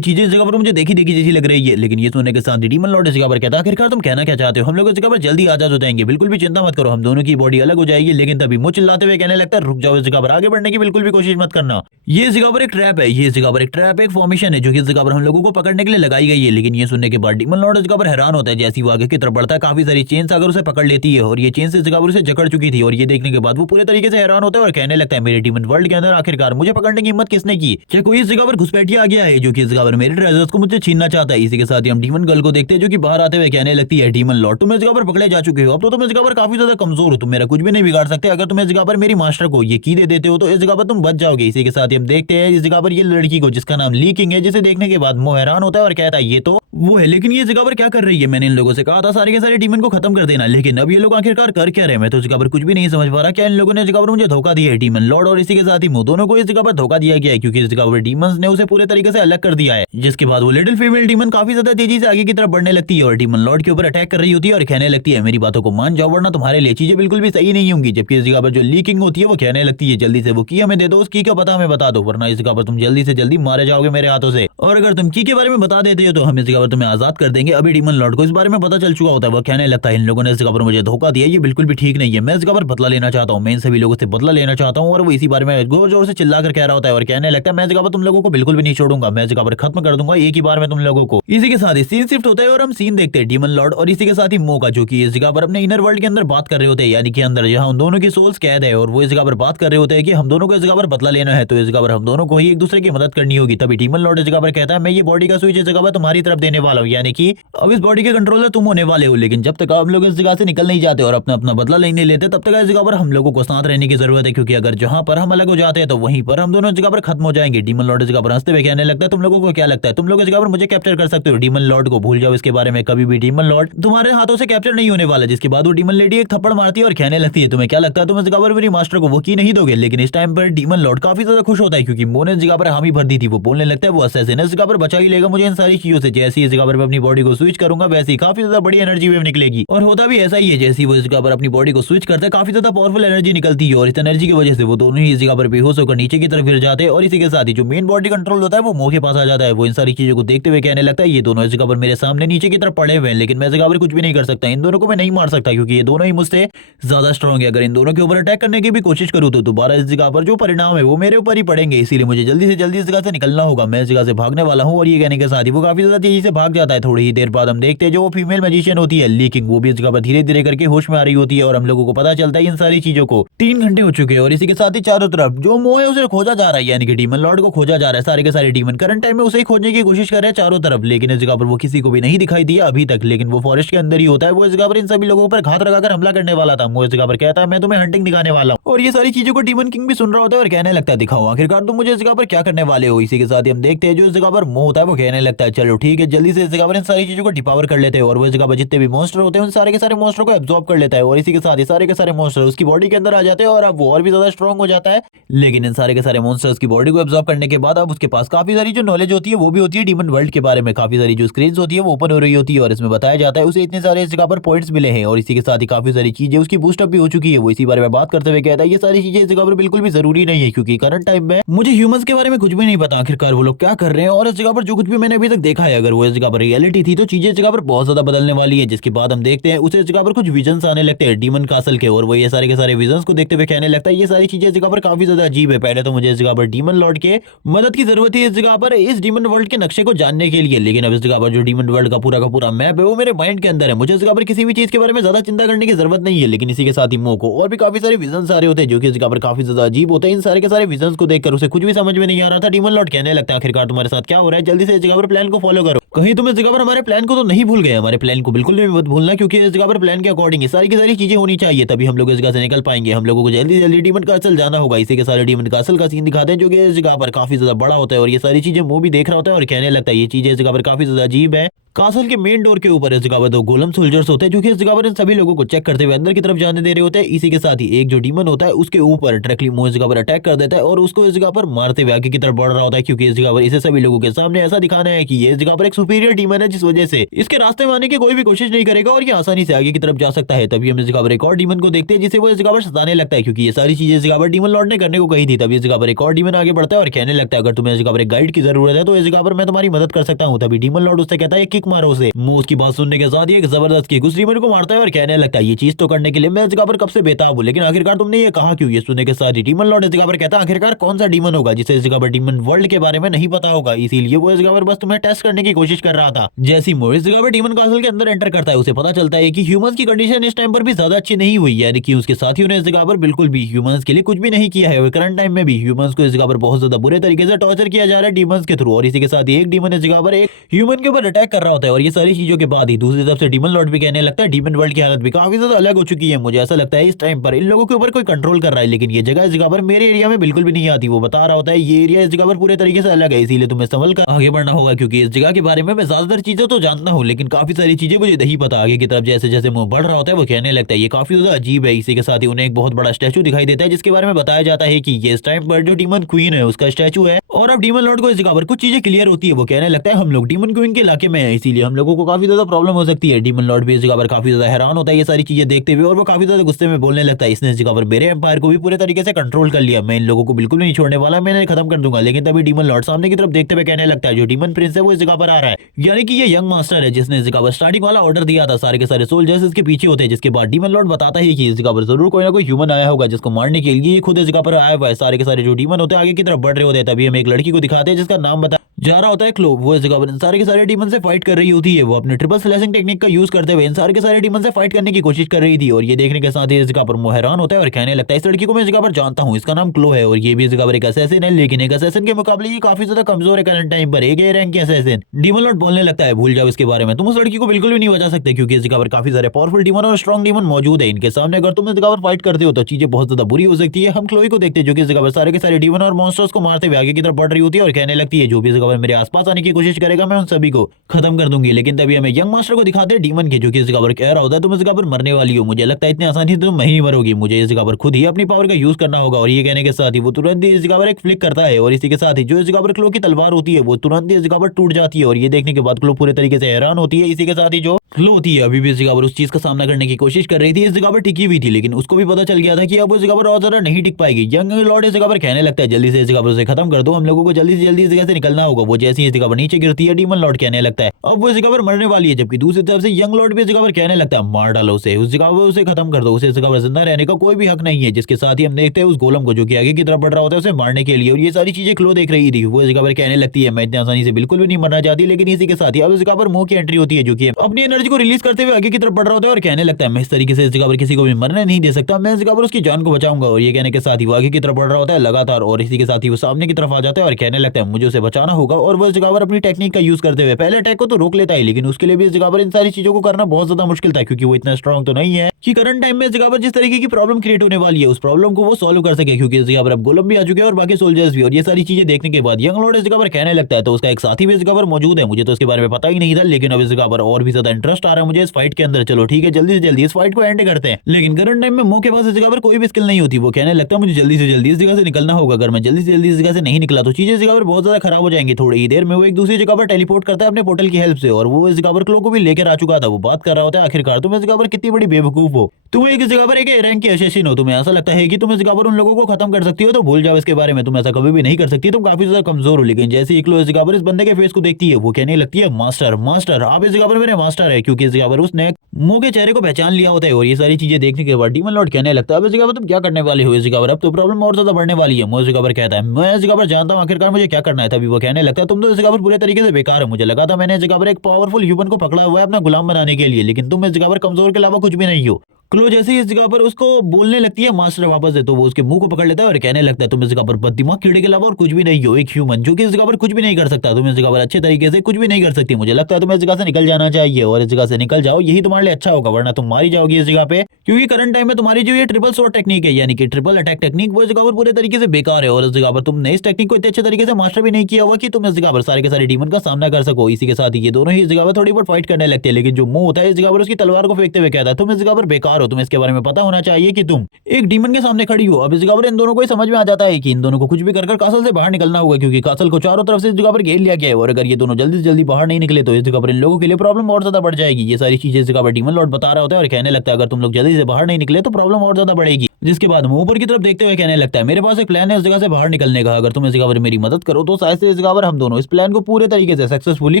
चीजें इस जगह पर मुझे देखी देखी जैसी लग रही है। लेकिन ये सुनने के साथ डीमन लॉर्ड इस जगह पर कहता है आखिरकार तुम कहना क्या चाहते हो? हम लोग इस जगह पर जल्दी आजाद हो जाएंगे, बिल्कुल भी चिंता मत करो, हम दोनों की बॉडी अलग हो जाएगी। लेकिन तभी मुंह चिल्लाते हुए कहने लगता है रुक जाओ, इस जगह पर आगे बढ़ने की बिल्कुल भी कोशिश मत करना। ये इस जगह पर एक ट्रैप है, ये इस जगह पर एक ट्रैप एक फॉर्मेशन है जो कि इस जगह पर हम लोगों को पकड़ने के लिए लगाई गई है। लेकिन ये सुनने के बाद डीमन लॉर्ड इस जगह पर हैरान होता है। जैसी वो आगे की तरफ बढ़ता है काफी सारी चेन्स अगर उसे पकड़ लेती है और ये चेन्स इस जगह पर उसे जकड़ चुकी थी। और ये देखने के बाद वो पूरे तरीके से हैरान होता है और कहने लगता है मेरे डीमन वर्ल्ड के अंदर आखिरकार मुझे पकड़ने की हिम्मत किसने की? क्या कोई इस जगह पर घुसपैठिया आ गया है जो कि इस जगह पर मेरे ट्रेजर्स को मुझे छीनना चाहता है? इसी के साथ ही हम डीमन गर्ल को देखते हैं जो कि बाहर आते हुए कहने लगती है डीमन लॉर्ड तुम इस जगह पर पकड़े जा चुके हो, अब तो तुम इस जगह पर काफी ज्यादा कमजोर हो, तुम मेरा कुछ भी नहीं बिगाड़ सकते। अगर तुम इस जगह पर मेरी मास्टर को ये की दे देते हो तो इस जगह पर तुम बच जाओगे। इसी के साथ ही हम देखते हैं इस जगह पर ये लड़की को जिसका नाम ली किंग है, जिसे देखने के बाद वो हैरान होता है और कहता है ये तो वो है, लेकिन ये जगह पर क्या कर रही है? मैंने इन लोगों से कहा था सारे के सारे डीमन को खत्म कर देना, लेकिन अब ये लोग आखिरकार कर क्या रहे हैं? मैं तो इस जगह पर कुछ भी नहीं समझ पा रहा। क्या इन लोगों ने इस जगह पर मुझे धोखा दिया है? डीमन लॉर्ड और इसी के साथ ही मुंह दोनों को इस जगह पर धोखा दिया गया है, क्योंकि इस जगह पर डीमंस ने उसे पूरे तरीके से अलग कर दिया है। जिसके बाद वो लिटिल फीमेल डीमन काफी ज्यादा तेजी से आगे की तरफ बढ़ने लगती है और डीमन लॉर्ड के ऊपर अटैक कर रही होती है और कहने लगती है मेरी बातों को मान जाओ वरना तुम्हारे लिए चीजें बिल्कुल भी सही नहीं होंगी। जबकि इस जगह पर जो लीकिंग होती है वो कहने लगती है जल्दी से वो की हमें दे दो, उसकी क्या पता हमें बता दो, वरना इस जगह पर तुम जल्दी से जल्दी मारे जाओगे मेरे हाथों से। और अगर तुम की के बारे में बता देते हो तो हम इस जगह पर तुम्हें आजाद कर देंगे। अभी डीमन लॉर्ड को इस बारे में पता चल चुका होता है। वो कहने लगता है इन लोगों ने इस जगह पर मुझे धोखा दिया, ये बिल्कुल भी ठीक नहीं है, मैं इस जगह पर बदला लेना चाहता हूँ, मैं इन सभी लोगों से बदला लेना चाहता हूँ। और वो इसी बारे में जोर जोर से चिल्ला कर कह रहा होता है और कहने लगता है मैं इस जगह पर तुम लोगों को बिल्कुल भी नहीं छोड़ूंगा, मैं इस जगह पर खत्म कर दूंगा एक ही बार में तुम लोगों को। इसी के साथ ही सीन शिफ्ट होता है और हम सीन देखते हैं डीमन लॉर्ड और इसी के साथ ही मोका जो कि इस जगह पर अपने इनर वर्ल्ड के अंदर बात कर रहे होते हैं, यानी कि अंदर जहां उन दोनों की सोल्स कैद है। और वो इस जगह पर बात कर रहे होते हैं कि हम दोनों को इस जगह पर बदला लेना है, तो इस जगह पर हम दोनों को ही एक दूसरे की मदद करनी होगी। तभी डीमन लॉर्ड इस जगह पर पर कहता है मैं ये बॉडी का स्विच इस जगह पर तुम्हारी तरफ देने वाला हूँ, यानी कि अब इस बॉडी के कंट्रोलर तुम होने वाले हो। लेकिन जब तक आप लोग इस जगह से निकल नहीं जाते और अपना अपना बदला नहीं लेते तब तक इस जगह पर हम लोगों को साथ रहने की जरूरत है, क्योंकि अगर जहां पर हम अलग हो जाते हैं तो वहीं पर हम दोनों जगह पर खत्म हो जाएंगे। डीमन लॉर्ड इस जगह पर हंसते हुए कहने लगता है तुम लोगों को क्या लगता है तुम लोग इस जगह पर मुझे कैप्चर कर सकते हो? डीमन लॉर्ड को भूल जाओ इसके बारे में, कभी भी डीमन लॉर्ड तुम्हारे हाथों से कैप्चर नहीं होने वाला। जिसके बाद वो डीमन लेडी एक थप्पड़ मारती है और कहने लगती है तुम्हें क्या लगता है तुम इस जगह पर मेरी मास्टर को वो की नहीं दोगे? लेकिन इस टाइम पर डीमन लॉर्ड काफी ज्यादा खुश होता है, क्योंकि मो ने इस जगह पर हामी भर दी थी। वो बोलने लगता है वो असैसिन इस जगह पर बचा ही लेगा मुझे इन सारी चीजों से। जैसे इस जगह पर मैं अपनी बॉडी को स्विच करूंगा वैसे ही काफी ज्यादा बड़ी एनर्जी वेव निकलेगी, और होता भी ऐसा ही है। जैसे वो इस जगह पर अपनी बॉडी को स्विच करता है काफी ज्यादा पावरफुल एनर्जी निकलती है, और इस एनर्जी की वजह से वो दोनों ही इस जगह पर बेहोश होकर नीचे की तरफ गिर जाते हैं। और इसी के साथ ही जो मेन बॉडी कंट्रोल होता है वो मो के पास आ जाता है। वो इन सारी चीजों को देखते हुए कहने लगता है ये दोनों इस जगह पर मेरे सामने नीचे की तरफ पड़े हुए हैं, लेकिन मैं इस जगह पर कुछ भी नहीं कर सकता। इन दोनों को मैं नहीं मार सकता क्योंकि ये दोनों ही मुझसे ज्यादा स्ट्रॉन्ग है। अगर इन दोनों के ऊपर अटैक करने की भी कोशिश करूं तो दोबारा इस जगह पर जो परिणाम है वो मेरे ऊपर ही पड़ेंगे, इसीलिए मुझे जल्दी से जल्दी इस जगह से निकलना होगा। मैं इस जगह से भागने वाला हूँ। और ये कहने के साथ ही वो काफी ज्यादा तेजी से भाग जाता है। थोड़ी ही देर बाद हम देखते हैं जो वो फीमेल मैजिशियन होती है लेकिन वो भी इस जगह पर धीरे धीरे करके होश में आ रही होती है, और हम लोगों को पता चलता है इन सारी चीजों को 3 घंटे हो चुके हैं। और इसी के साथ ही चारों तरफ जो मो है उसे खोजा जा रहा है, यानी कि डीमन लॉर्ड को खोजा जा रहा है। सारे के सारे डीमन करंट टाइम में उसे ही खोजने की कोशिश कर रहे हैं चारों तरफ, लेकिन इस जगह पर वो किसी को भी नहीं दिखाई दिया अभी तक। लेकिन वो फॉरेस्ट के अंदर ही होता है। वो इस जगह पर इन सभी लोगों पर घात लगाकर हमला करने वाला था। वो इस जगह पर कहता है मैं तुम्हें हंटिंग दिखाने वाला हूँ, और ये सारी चीजों को डीमन किंग भी सुन रहा होता है और कहने लगता है दिखाओ आखिरकार तुम मुझे इस जगह पर क्या करने वाले हो। इसी के साथ ही हम देखते हैं जो इस जगह पर मो होता है वो कहने लगता है चलो ठीक है जल्दी से इस जगह पर इन सारी चीजों को डिपावर कर लेते हैं। और वो इस जगह पर जितने भी मॉन्स्टर होते हैं उन सारे के सारे मॉन्स्टर को एब्जॉर्ब कर लेता है, और इसी के साथ ही सारे के सारे मॉन्स्टर उसकी बॉडी के अंदर आ जाते हैं और अब वो और भी ज्यादा स्ट्रॉन्ग हो जाता है। लेकिन इन सारे के सारे मॉन्स्टर्स की बॉडी को एब्जॉर्ब करने के बाद अब उसके पास काफी सारी जो नॉलेज होती है वो भी होती है डीमन वर्ल्ड के बारे में। काफी सारी जो स्क्रीन होती है वो ओपन हो रही होती है और इसमें बताया जाता है उसे इतने सारे इस जगह पर पॉइंट्स मिले हैं, और इसी के साथ ही काफी सारी चीजें उसकी बूस्टअप भी हो चुकी है। वो इसी बारे में बात करते हुए कहता है ये सारी चीजें इस जगह पर बिल्कुल भी जरूरी नहीं है, क्योंकि करंट टाइम में मुझे ह्यूमंस के बारे में कुछ भी नहीं पता आखिरकार वो लोग क्या कर रहे हैं। और इस जगह पर जो कुछ भी मैंने अभी तक देखा है अगर वो इस जगह पर रियलिटी थी तो चीजें इस जगह पर बहुत ज्यादा बदलने वाली है। जिसके बाद हम देखते हैं उसे इस जगह पर कुछ विजन्स आने लगते हैं डीमन कासल के, और वो ये सारे के सारे विजन्स को देखते हुए कहने लगता है ये सारी चीजें इस जगह पर काफी ज्यादा अजीब है। पहले तो मुझे इस जगह पर डीमन लॉर्ड के मदद की जरूरत थी इस जगह पर इस डीमन वर्ल्ड के नक्शे को जानने के लिए, लेकिन अब इस जगह पर जो डीमन वर्ल्ड का पूरा मैप है वो मेरे माइंड के अंदर है। मुझे इस जगह पर किसी भी चीज के बारे में ज्यादा चिंता करने की जरूरत नहीं है। लेकिन इसी के साथ ही मो को और भी काफी सारे विजन्स आ रहे होते हैं जो कि इस जगह पर काफी ज्यादा अजीब होते हैं। इन सारे के सारे विजन्स को देखकर उसे कुछ भी समझ में नहीं आ रहा था। डीमन लॉर्ड कहने लगता है आखिरकार तुम्हारे साथ क्या हो रहा है, जल्दी से इस जगह पर प्लान को फॉलो करो। कहीं तुम इस जगह पर हमारे प्लान को तो नहीं भूल गए? हमारे प्लान को बिल्कुल भी मत भूलना, क्योंकि इस जगह पर प्लान के अकॉर्डिंग सारी की सारी चीजें होनी चाहिए, तभी हम लोग इस जगह से निकल पाएंगे। हम लोगों को जल्दी जल्दी डीमन कासल जाना होगा। इसी के सारे डीमन कासल का सीन दिखाते हैं जो कि इस जगह पर काफी ज्यादा बड़ा होता है, और ये सारी चीजें वो भी देख रहा होता है और कहने लगता है ये चीजें इस जगह पर काफी ज्यादा अजीब है। कासल के मेन डोर के ऊपर इस जगह पर 2 गोलम सोल्जर्स होते हैं जो कि इस जगह पर इन सभी लोगों को चेक करते हुए अंदर की तरफ जाने दे रहे होते हैं। इसी के साथ ही एक जो डीमन होता है उसके ऊपर डायरेक्टली मो इस जगह पर अटैक कर देता है और उसको इस जगह पर मारते हुए आगे की तरफ बढ़ रहा होता है, क्योंकि इस जगह पर इसे सभी लोगों के सामने ऐसा दिखाना है कि ये इस जगह पर एक सुपीरियर डीमन है, जिस वजह से इसके रास्ते में आने की कोई भी कोशिश नहीं करेगा और ये आसानी से आगे की तरफ जा सकता है। तभी हम इस जगह पर एक और डीमन को देखते हैं जिसे वो इस जगह पर सताने लगता है, क्योंकि ये सारी चीजें इस जगह पर डीमन लॉर्ड ने करने को कही थी। तभी इस जगह पर एक और डीमन आगे बढ़ता है और कहने लगता है अगर तुम्हें इस जगह पर एक गाइड की जरूरत है तो इस जगह पर मैं तुम्हारी मदद कर सकता हूँ। तभी डीमन लॉर्ड उससे कहता है किक मारो उसे। उसकी बात सुनने के साथ ही एक जबरदस्त किक उस डीमन को मारता है और कहने लगता है ये चीज तो करने के लिए मैं इस जगह पर कब से बेताब हूं, लेकिन आखिरकार तुमने ये कहा क्यों? ये सुनने के साथ ही डीमन लॉर्ड इस जगह पर कहता है आखिरकार कौन सा डीमन होगा जिसे इस जगह पर डीमन वर्ल्ड के बारे में नहीं पता होगा, इसीलिए वो इस जगह पर बस तुम्हें टेस्ट करने की कोशिश कर रहा था। जैसी मो इस जगह पर डीमन कासल के अंदर एंटर करता है उसे पता चलता है कि ह्यूमंस की कंडीशन इस टाइम पर भी ज्यादा अच्छी नहीं हुई है, यानी कि उसके साथियों ने इस जगह पर बिल्कुल भी ह्यूमंस के लिए कुछ भी नहीं किया है। और करंट टाइम में भी ह्यूमंस को इस जगह पर बहुत ज्यादा बुरे तरीके से टॉर्चर किया जा रहा है डीमंस के थ्रू, और इसी के साथ ही एक डीमन इस जगह पर एक ह्यूमन के ऊपर अटैक कर रहा होता है। और ये सारी चीजों के बाद ही दूसरी तरफ से डीमन लॉर्ड भी कहने लगता है डीमन वर्ल्ड की हालत भी काफी ज्यादा अलग हो चुकी है। मुझे ऐसा लगता है इस टाइम पर इन लोगों के ऊपर कोई कंट्रोल कर रहा है, लेकिन ये जगह इस जगह पर मेरे एरिया में बिल्कुल भी नहीं आती। वो बता रहा होता है ये एरिया इस जगह पर पूरे तरीके से अलग है, इसीलिए तुम्हें संभल कर आगे बढ़ना होगा, क्योंकि इस जगह के बारे में मैं ज्यादातर चीजें तो जानता हूँ लेकिन काफी सारी चीजें मुझे नहीं पता। आगे की तरफ जैसे जैसे मुंह बढ़ रहा होता है वो कहने लगता है ये काफी ज्यादा अजीब है। इसी के साथ ही उन्हें एक बहुत बड़ा स्टैचू दिखाई देता है जिसके बारे में बताया जाता है कि ये इस टाइम पर जो डीमन क्वीन है उसका स्टैचू है, और अब डीमन लॉर्ड को इस जगह पर कुछ चीजें क्लियर होती है। वो कहने लगता है हम लोग डीमन क्वीन के इलाके में है, इसीलिए हम लोगों को काफी ज्यादा प्रॉब्लम हो सकती है। डीमन लॉर्ड भी इस जगह पर काफी ज्यादा हैरान होता है ये सारी चीजें देखते हुए, और वो काफी ज्यादा गुस्से में बोलने लगता है इसने इस जगह पर मेरे एम्पायर को भी पूरे तरीके से कंट्रोल कर लिया, मैं इन लोगों को बिल्कुल नहीं छोड़ने वाला, मैं इन्हें खत्म कर दूंगा। लेकिन तभी डीमन लॉर्ड सामने की तरफ देखते हुए कहने लगता है जो डीमन प्रिंस है वो इस जगह पर आ रहा है, यानी कि ये यंग मास्टर है जिसने इस जगह पर स्टार्टिंग वाला ऑर्डर दिया था। सारे के सारे सोल्जर्स इसके पीछे होते हैं, जिसके बाद डीमन लॉर्ड बताता है कि इस जगह पर जरूर कोई ना कोई ह्यूमन आया होगा जिसको मारने के लिए ये खुद इस जगह पर आया हुआ है। सारे के सारे जो डीमन होते हैं आगे की तरफ बढ़ रहे होते हैं। तभी हम एक लड़की को दिखाते हैं जिसका नाम जा रहा होता है क्लो। वो इस जगह पर इन सारे के सारे डीमन से फाइट कर रही होती है। वो अपने ट्रिपल स्लैशिंग टेक्निक का यूज करते हुए इन सारे के सारे डीमन से फाइट करने की कोशिश कर रही थी। और ये देखने के साथ ही इस जगह पर वो हैरान होता है और कहने लगता है इस लड़की को मैं इस जगह पर जानता हूँ, इसका नाम क्लो है और ये भी इस जगह पर एक असैसिन है, लेकिन एक असैसिन के मुकाबले ये काफी ज्यादा कमजोर है करंट टाइम पर, एक रैंक के असैसिन। डीमन लॉर्ड बोलने लगता है भूल जाओ इसके बारे में, तुम उस लड़की को बिल्कुल भी नहीं बचा सकते क्योंकि इस जगह पर काफी सारे पावरफुल डीमन और स्ट्रॉन्ग डीमन मौजूद है। इनके सामने अगर तुम इस जगह पर फाइट करते हो तो चीजें बहुत ज्यादा बुरी हो सकती है। हम क्लोई को देखते हैं जो कि इस जगह पर सारे के सारे डीमन और मॉन्स्टर्स को मारते हुए आगे की तरफ बढ़ रही होती है और कहने लगती है जो भी इस जगह पर मेरे आसपास आने की कोशिश करेगा मैं उन सभी को खत्म कर दूंगी। लेकिन तभी हमें यंग मास्टर को दिखाते हैं डीमन के जो कि इस जगह पर कह रहा होता है तुम इस जगह पर मरने वाली हो, मुझे लगता है इतनी आसानी से तुम नहीं मरोगी, मुझे इस जगह पर खुद ही अपनी पावर का यूज करना होगा। और ये कहने के साथ ही वो तुरंत ही इस जगह पर एक फ्लिक करता है और इसी के साथ ही जो इस जगह पर क्लो की तलवार होती है वो तुरंत ही इस जगह पर टूट जाती है। और ये देखने के बाद क्लो पूरे तरीके से हैरान होती है। इसी के साथ ही जो क्लो होती है अभी भी इस जगह पर उस चीज का सामना करने की कोशिश कर रही थी, इस जगह पर टिकी हुई थी, लेकिन उसको भी पता चल गया था कि अब उस जगह पर और ज्यादा नहीं टिक पाएगी। यंग लॉर्ड इस जगह पर कहने लगता है जल्दी से इस जगह पर उसे खत्म कर दो, हम लोगों को जल्दी से जल्दी इस जगह से निकलना होगा। वो जैसे ही इस जगह पर नीचे गिरती है डीमन लॉर्ड कहने लगता है अब वो इस जगह पर मरने वाली है, जबकि दूसरी तरफ से यंग लॉर्ड भी इस जगह पर कहने लगता है मार डालो उसे, उस जगह पर उसे खत्म कर दो, उसे इस जगह पर जिंदा रहने का कोई भी हक नहीं है। जिसके साथ ही हम देखते हैं उस गोलम को जो कि आगे की तरफ बढ़ रहा होता है उसे मारने के लिए। और ये सारी चीजें क्लो देख रही थी। वो इस जगह पर कहने लगती है मैं इतनी आसानी से बिल्कुल भी नहीं मरना चाहती, लेकिन इसी के साथ ही अब इस जगह पर मुंह की एंट्री होती है जो कि अपनी एनर्जी को रिलीज करते हुए आगे की तरफ बढ़ रहा होता है और कहने लगता है मैं इस तरीके से इस जगह पर किसी को भी मरने नहीं दे सकता, मैं इस जगह पर उसकी जान को बचाऊंगा। और ये कहने के साथ ही वो आगे की तरफ बढ़ रहा होता है लगातार और इसी के साथ ही वो सामने की तरफ आ जाता है और कहने लगता है मुझे उसे बचाना होगा। और वो इस जगह पर अपनी टेक्निक का यूज करते हुए पहले अटैक को तो रोक लेता है, लेकिन उसके लिए भी इस जगह पर इन सारी चीजों को करना बहुत ज्यादा मुश्किल था क्योंकि वो इतना स्ट्रॉन्ग तो नहीं है कि करंट टाइम में इस जगह पर जिस तरीके की प्रॉब्लम क्रिएट होने वाली है उस प्रॉब्लम को वो सॉल्व कर सके, क्योंकि इस जगह पर अब गोलम भी आ चुके हैं और बाकी सोल्जर्स भी। और ये सारी चीजें देखने के बाद यंग लॉर्ड इस जगह पर कहने लगता है तो उसका एक साथी भी इस जगह पर मौजूद है, मुझे तो इसके बारे में पता ही नहीं था, लेकिन अब इस जगह पर और भी ज्यादा इंटरेस्ट आ रहा है मुझे इस फाइट के अंदर। चलो ठीक है जल्दी से जल्दी इस फाइट को एंड करते हैं। लेकिन करंट टाइम में मो के पास इस जगह पर कोई भी स्किल नहीं होती। वो कहने लगता है मुझे जल्दी से जल्दी इस जगह से निकलना होगा, अगर मैं जल्दी से जल्दी इस जगह से नहीं निकला तो चीजें इस जगह पर बहुत ज्यादा खराब हो जाएंगी। थोड़ी ही देर में वो एक दूसरी जगह पर टेलीपोर्ट करता है अपने पोर्टल की हेल्प से और वो इस जगह पर क्लो को भी लेकर आ चुका था। वो बात कर रहा होता है आखिरकार तुम इस जगह पर कितनी बड़ी बेवकूफ हो, तुम एक जगह पर एक रैंक के असेसिन हो, तुम्हें ऐसा लगता है कि तुम इस जगह पर उन लोगों को खत्म कर सकती हो, तो भूल जाओ इसके बारे में, तुम ऐसा कभी भी नहीं कर सकती, तुम काफी ज्यादा कमजोर हो। लेकिन जैसे ही क्लो इस जगह पर इस बंदे के फेस को देखती है वो कहने लगती है मास्टर मास्टर आप इस जगह पर मेरे मास्टर है, क्योंकि इस जगह पर उसने मो के चेहरे को पहचान लिया होता है। और ये सारी चीजें देखने के बाद डीमन लॉर्ड कहने लगता है अब इस जगह पर तुम क्या करने वाले हो, इस जगह पर अब तो प्रॉब्लम और ज्यादा बढ़ने वाली है। मो इस जगह पर कहता है मैं इस जगह पर जानता हूँ आखिरकार मुझे क्या करना है। तभी वो कहने लगता है तुम तो इस जगह पर पूरे तरीके से बेकार है, मुझे लगा था मैंने इस जगह पर एक पावरफुल ह्यूमन को पकड़ा हुआ है अपना गुलाम बनाने के लिए, लेकिन तुम इस जगह पर कमजोर के अलावा कुछ भी नहीं हो। क्लो जैसे ही इस जगह पर उसको बोलने लगती है मास्टर वापस से, तो वो उसके मुंह को पकड़ लेता है और कहने लगता है तुम इस जगह पर बददिमाग कीड़े के अलावा और कुछ भी नहीं हो, एक ह्यूमन जो कि इस जगह पर कुछ भी नहीं कर सकता, तुम इस जगह पर अच्छे तरीके से कुछ भी नहीं कर सकती, मुझे लगता है तुम्हें इस जगह से निकल जाना चाहिए और इस जगह से निकल जाओ, यही तुम्हारे लिए अच्छा होगा, वरना तुम मारी जाओगी इस जगह पे, क्योंकि करंट टाइम में तुम्हारी जो ये ट्रिपल शॉट टेक्निक है यानी कि ट्रिपल अटैक टेक्निक वो इस जगह पर पूरे तरीके से बेकार है। और इस जगह पर तुमने इस टेक्निक को इतने अच्छे तरीके से मास्टर भी नहीं किया हुआ कि तुम इस जगह पर सारे के सारे डीमन का सामना कर सको। इसी के साथ ये दोनों ही इस जगह पर थोड़ी बहुत फाइट करने लगते हैं, लेकिन जो मुंह होता है इस जगह पर उसकी तलवार को फेंकते हुए कहता है तुम इस जगह पर बेकार हो, तुम इसके बारे में पता होना चाहिए कि तुम एक डीमन के सामने खड़ी हो। अब इस जगह पर इन दोनों को समझ में आ जाता है कि इन दोनों को कुछ भी कर कासल से बाहर निकलना होगा, क्योंकि कासल को चारों तरफ से इस जगह पर घेर लिया गया है और अगर ये दोनों जल्दी से जल्दी बाहर नहीं निकले तो इस जगह पर इन लोगों के लिए प्रॉब्लम और ज्यादा बढ़ जाएगी। ये सारी चीजें इस जगह पर डीमन लॉर्ड बता रहा होता है और कहने लगता है अगर तुम लोग जल्दी से बाहर नहीं निकले तो प्रॉब्लम और ज्यादा बढ़ेगी। जिसके बाद वो ऊपर की तरफ देखते हुए कहने लगता है मेरे पास एक प्लान है इस जगह से बाहर निकलने का, अगर तुम इस जगह पर मेरी मदद करो तो शायद से इस जगह पर हम दोनों इस प्लान को पूरे तरीके से सक्सेसफुली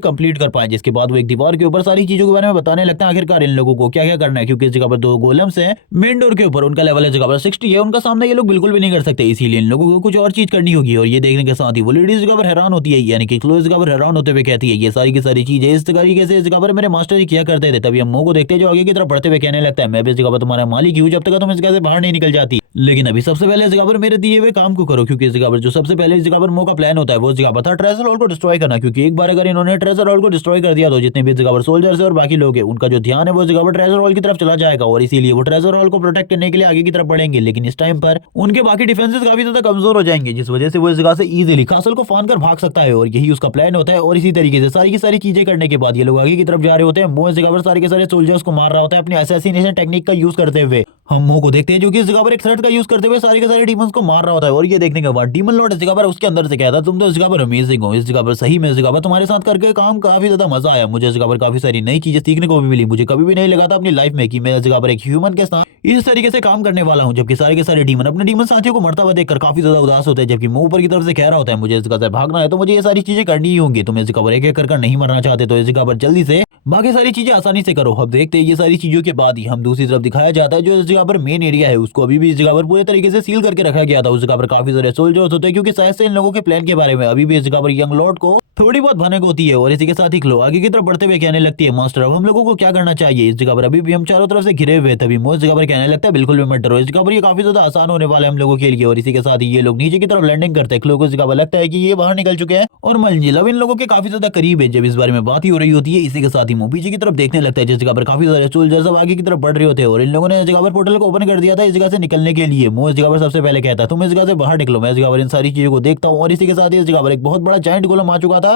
कंप्लीट कर पाए। जिसके बाद वो एक दीवार के ऊपर सारी चीजों के बारे में बताने लगता है आखिरकार इन लोगों को क्या क्या करना है, क्योंकि इस जगह पर दो गोलम्स हैं मेन डोर के ऊपर, उनका लेवल इस जगह पर 60 है, उनका सामना ये लोग बिल्कुल भी नहीं कर सकते, इसीलिए इन लोगों को कुछ और चीज करनी होगी। और ये देखने के साथ ही वो लेडी इस जगह पर हैरान होती है, यानी कि क्लो इस जगह पर हैरान होते हुए कहती है ये सारी की सारी चीजें इस तरीके से इस जगह पर मेरे मास्टर जी किया करते थे। तभी हम मो को देखते हैं जो आगे की तरफ बढ़ते हुए कहने लगता है मैं भी इस जगह पर तुम्हारा मालिक हूँ जब तक तुम इस जगह से बाहर नहीं निकल जाती, लेकिन अभी सबसे पहले इस जगह पर मेरे दिए हुए काम को करो, क्योंकि इस जगह पर जो सबसे पहले इस जगह पर मो का प्लान होता है वो इस जगह पर था ट्रेजर हॉल को डिस्ट्रॉय करना, क्योंकि एक बार अगर इन्होंने ट्रेजर हॉल को डिस्ट्रॉय कर दिया तो जितने भी इस जगह पर सोल्जर्स और बाकी लोग हैं उनका जो ध्यान है वो इस जगह पर ट्रेजर हॉल की तरफ चला जाएगा और इसीलिए वो ट्रेजर हॉल को प्रोटेक्ट करने के लिए आगे की तरफ बढ़ेंगे। लेकिन इस टाइम पर उनके बाकी डिफेंसेस काफी ज्यादा कमजोर हो जाएंगे, जिस वजह से वो इस जगह से इजीली कासल को फान कर भाग सकता है और यही उसका प्लान होता है। और इसी तरीके से सारी की सारी चीजें करने के बाद ये लोग आगे की तरफ जा रहे होते हैं। मो इस जगह पर सारे के सारे सोल्जर्स को मार रहा होता है अपने असैसिनेशन टेक्निक का यूज करते हुए। हम मो को देखते हैं जो कि इस जगह पर एक थ्रेड का यूज करते हुए सारे के सारे डीमंस को मार रहा होता है। और ये देखने के बाद डीमन लॉर्ड इस जगह पर उसके अंदर से कहता है तुम तो इस जगह पर अमेजिंग हो, इस जगह पर सही में इस जगह पर तुम्हारे साथ करके काम काफी ज्यादा मजा आया, मुझे इस जगह पर काफी सारी नई चीजें सीखने को भी मिली, मुझे कभी भी नहीं लगा था अपनी लाइफ में कि मैं इस जगह पर एक ह्यूमन के साथ इस तरीके से काम करने वाला हूँ। जबकि सारे के सारे डीमन अपने डीमन साथियों को मरता हुआ देखकर काफी ज्यादा उदास होते हैं, जबकि मुंह ऊपर की तरफ से कह रहा होता है मुझे इस जगह से भागना है तो मुझे ये सारी चीजें करनी ही होंगी। तुम इस जगह पर एक कर नहीं मरना चाहते तो इस जगह पर जल्दी से बाकी सारी चीजें आसानी से करो। अब देखते हैं ये सारी चीजों के बाद ही हम दूसरी तरफ दिखाया जाता है जो इस जगह पर मेन एरिया है उसको अभी भी इस जगह पर पूरे तरीके से सील करके रखा गया था। उस जगह पर काफी सारे सोल्जर्स होते हैं क्योंकि शायद से इन लोगों के प्लान के बारे में अभी भी इस जगह पर यंग लॉर्ड को थोड़ी बहुत भनक होती है। और इसी के साथ ही क्लो आगे की तरफ बढ़ते हुए कहने लगती है मास्टर अब हम लोगों को क्या करना चाहिए, इस जगह पर अभी भी हम चारों तरफ से घिरे हुए। तभी मो इस जगह पर कहने लगता है बिल्कुल भी मत डरो, इस जगह पर ये काफी ज्यादा आसान होने वाला है हम लोगों के लिए। और इसी के साथ ही ये लोग नीचे की तरफ लैंडिंग करते हैं। क्लो को इस जगह पर लगता है कि ये बाहर निकल चुके हैं और मंजिल अब इन लोगों के काफी ज्यादा करीब है। जब इस बारे में बात ही हो रही होती है इसी के साथ ही मो पीछे की तरफ देखने लगता है जिस जगह पर काफी सारे सोल्जर्स अब आगे की तरफ बढ़ रहे होते हैं और इन लोगों ने इस जगह पर पोर्टल को ओपन कर दिया था इस जगह से निकलने के लिए। मो इस जगह पर सबसे पहले कहता है तुम इस जगह से बाहर निकलो, मैं इस जगह पर इन सारी चीजों को देखता हूँ। और इसी के साथ ही इस जगह पर एक बहुत बड़ा जायंट गोलम आ चुका था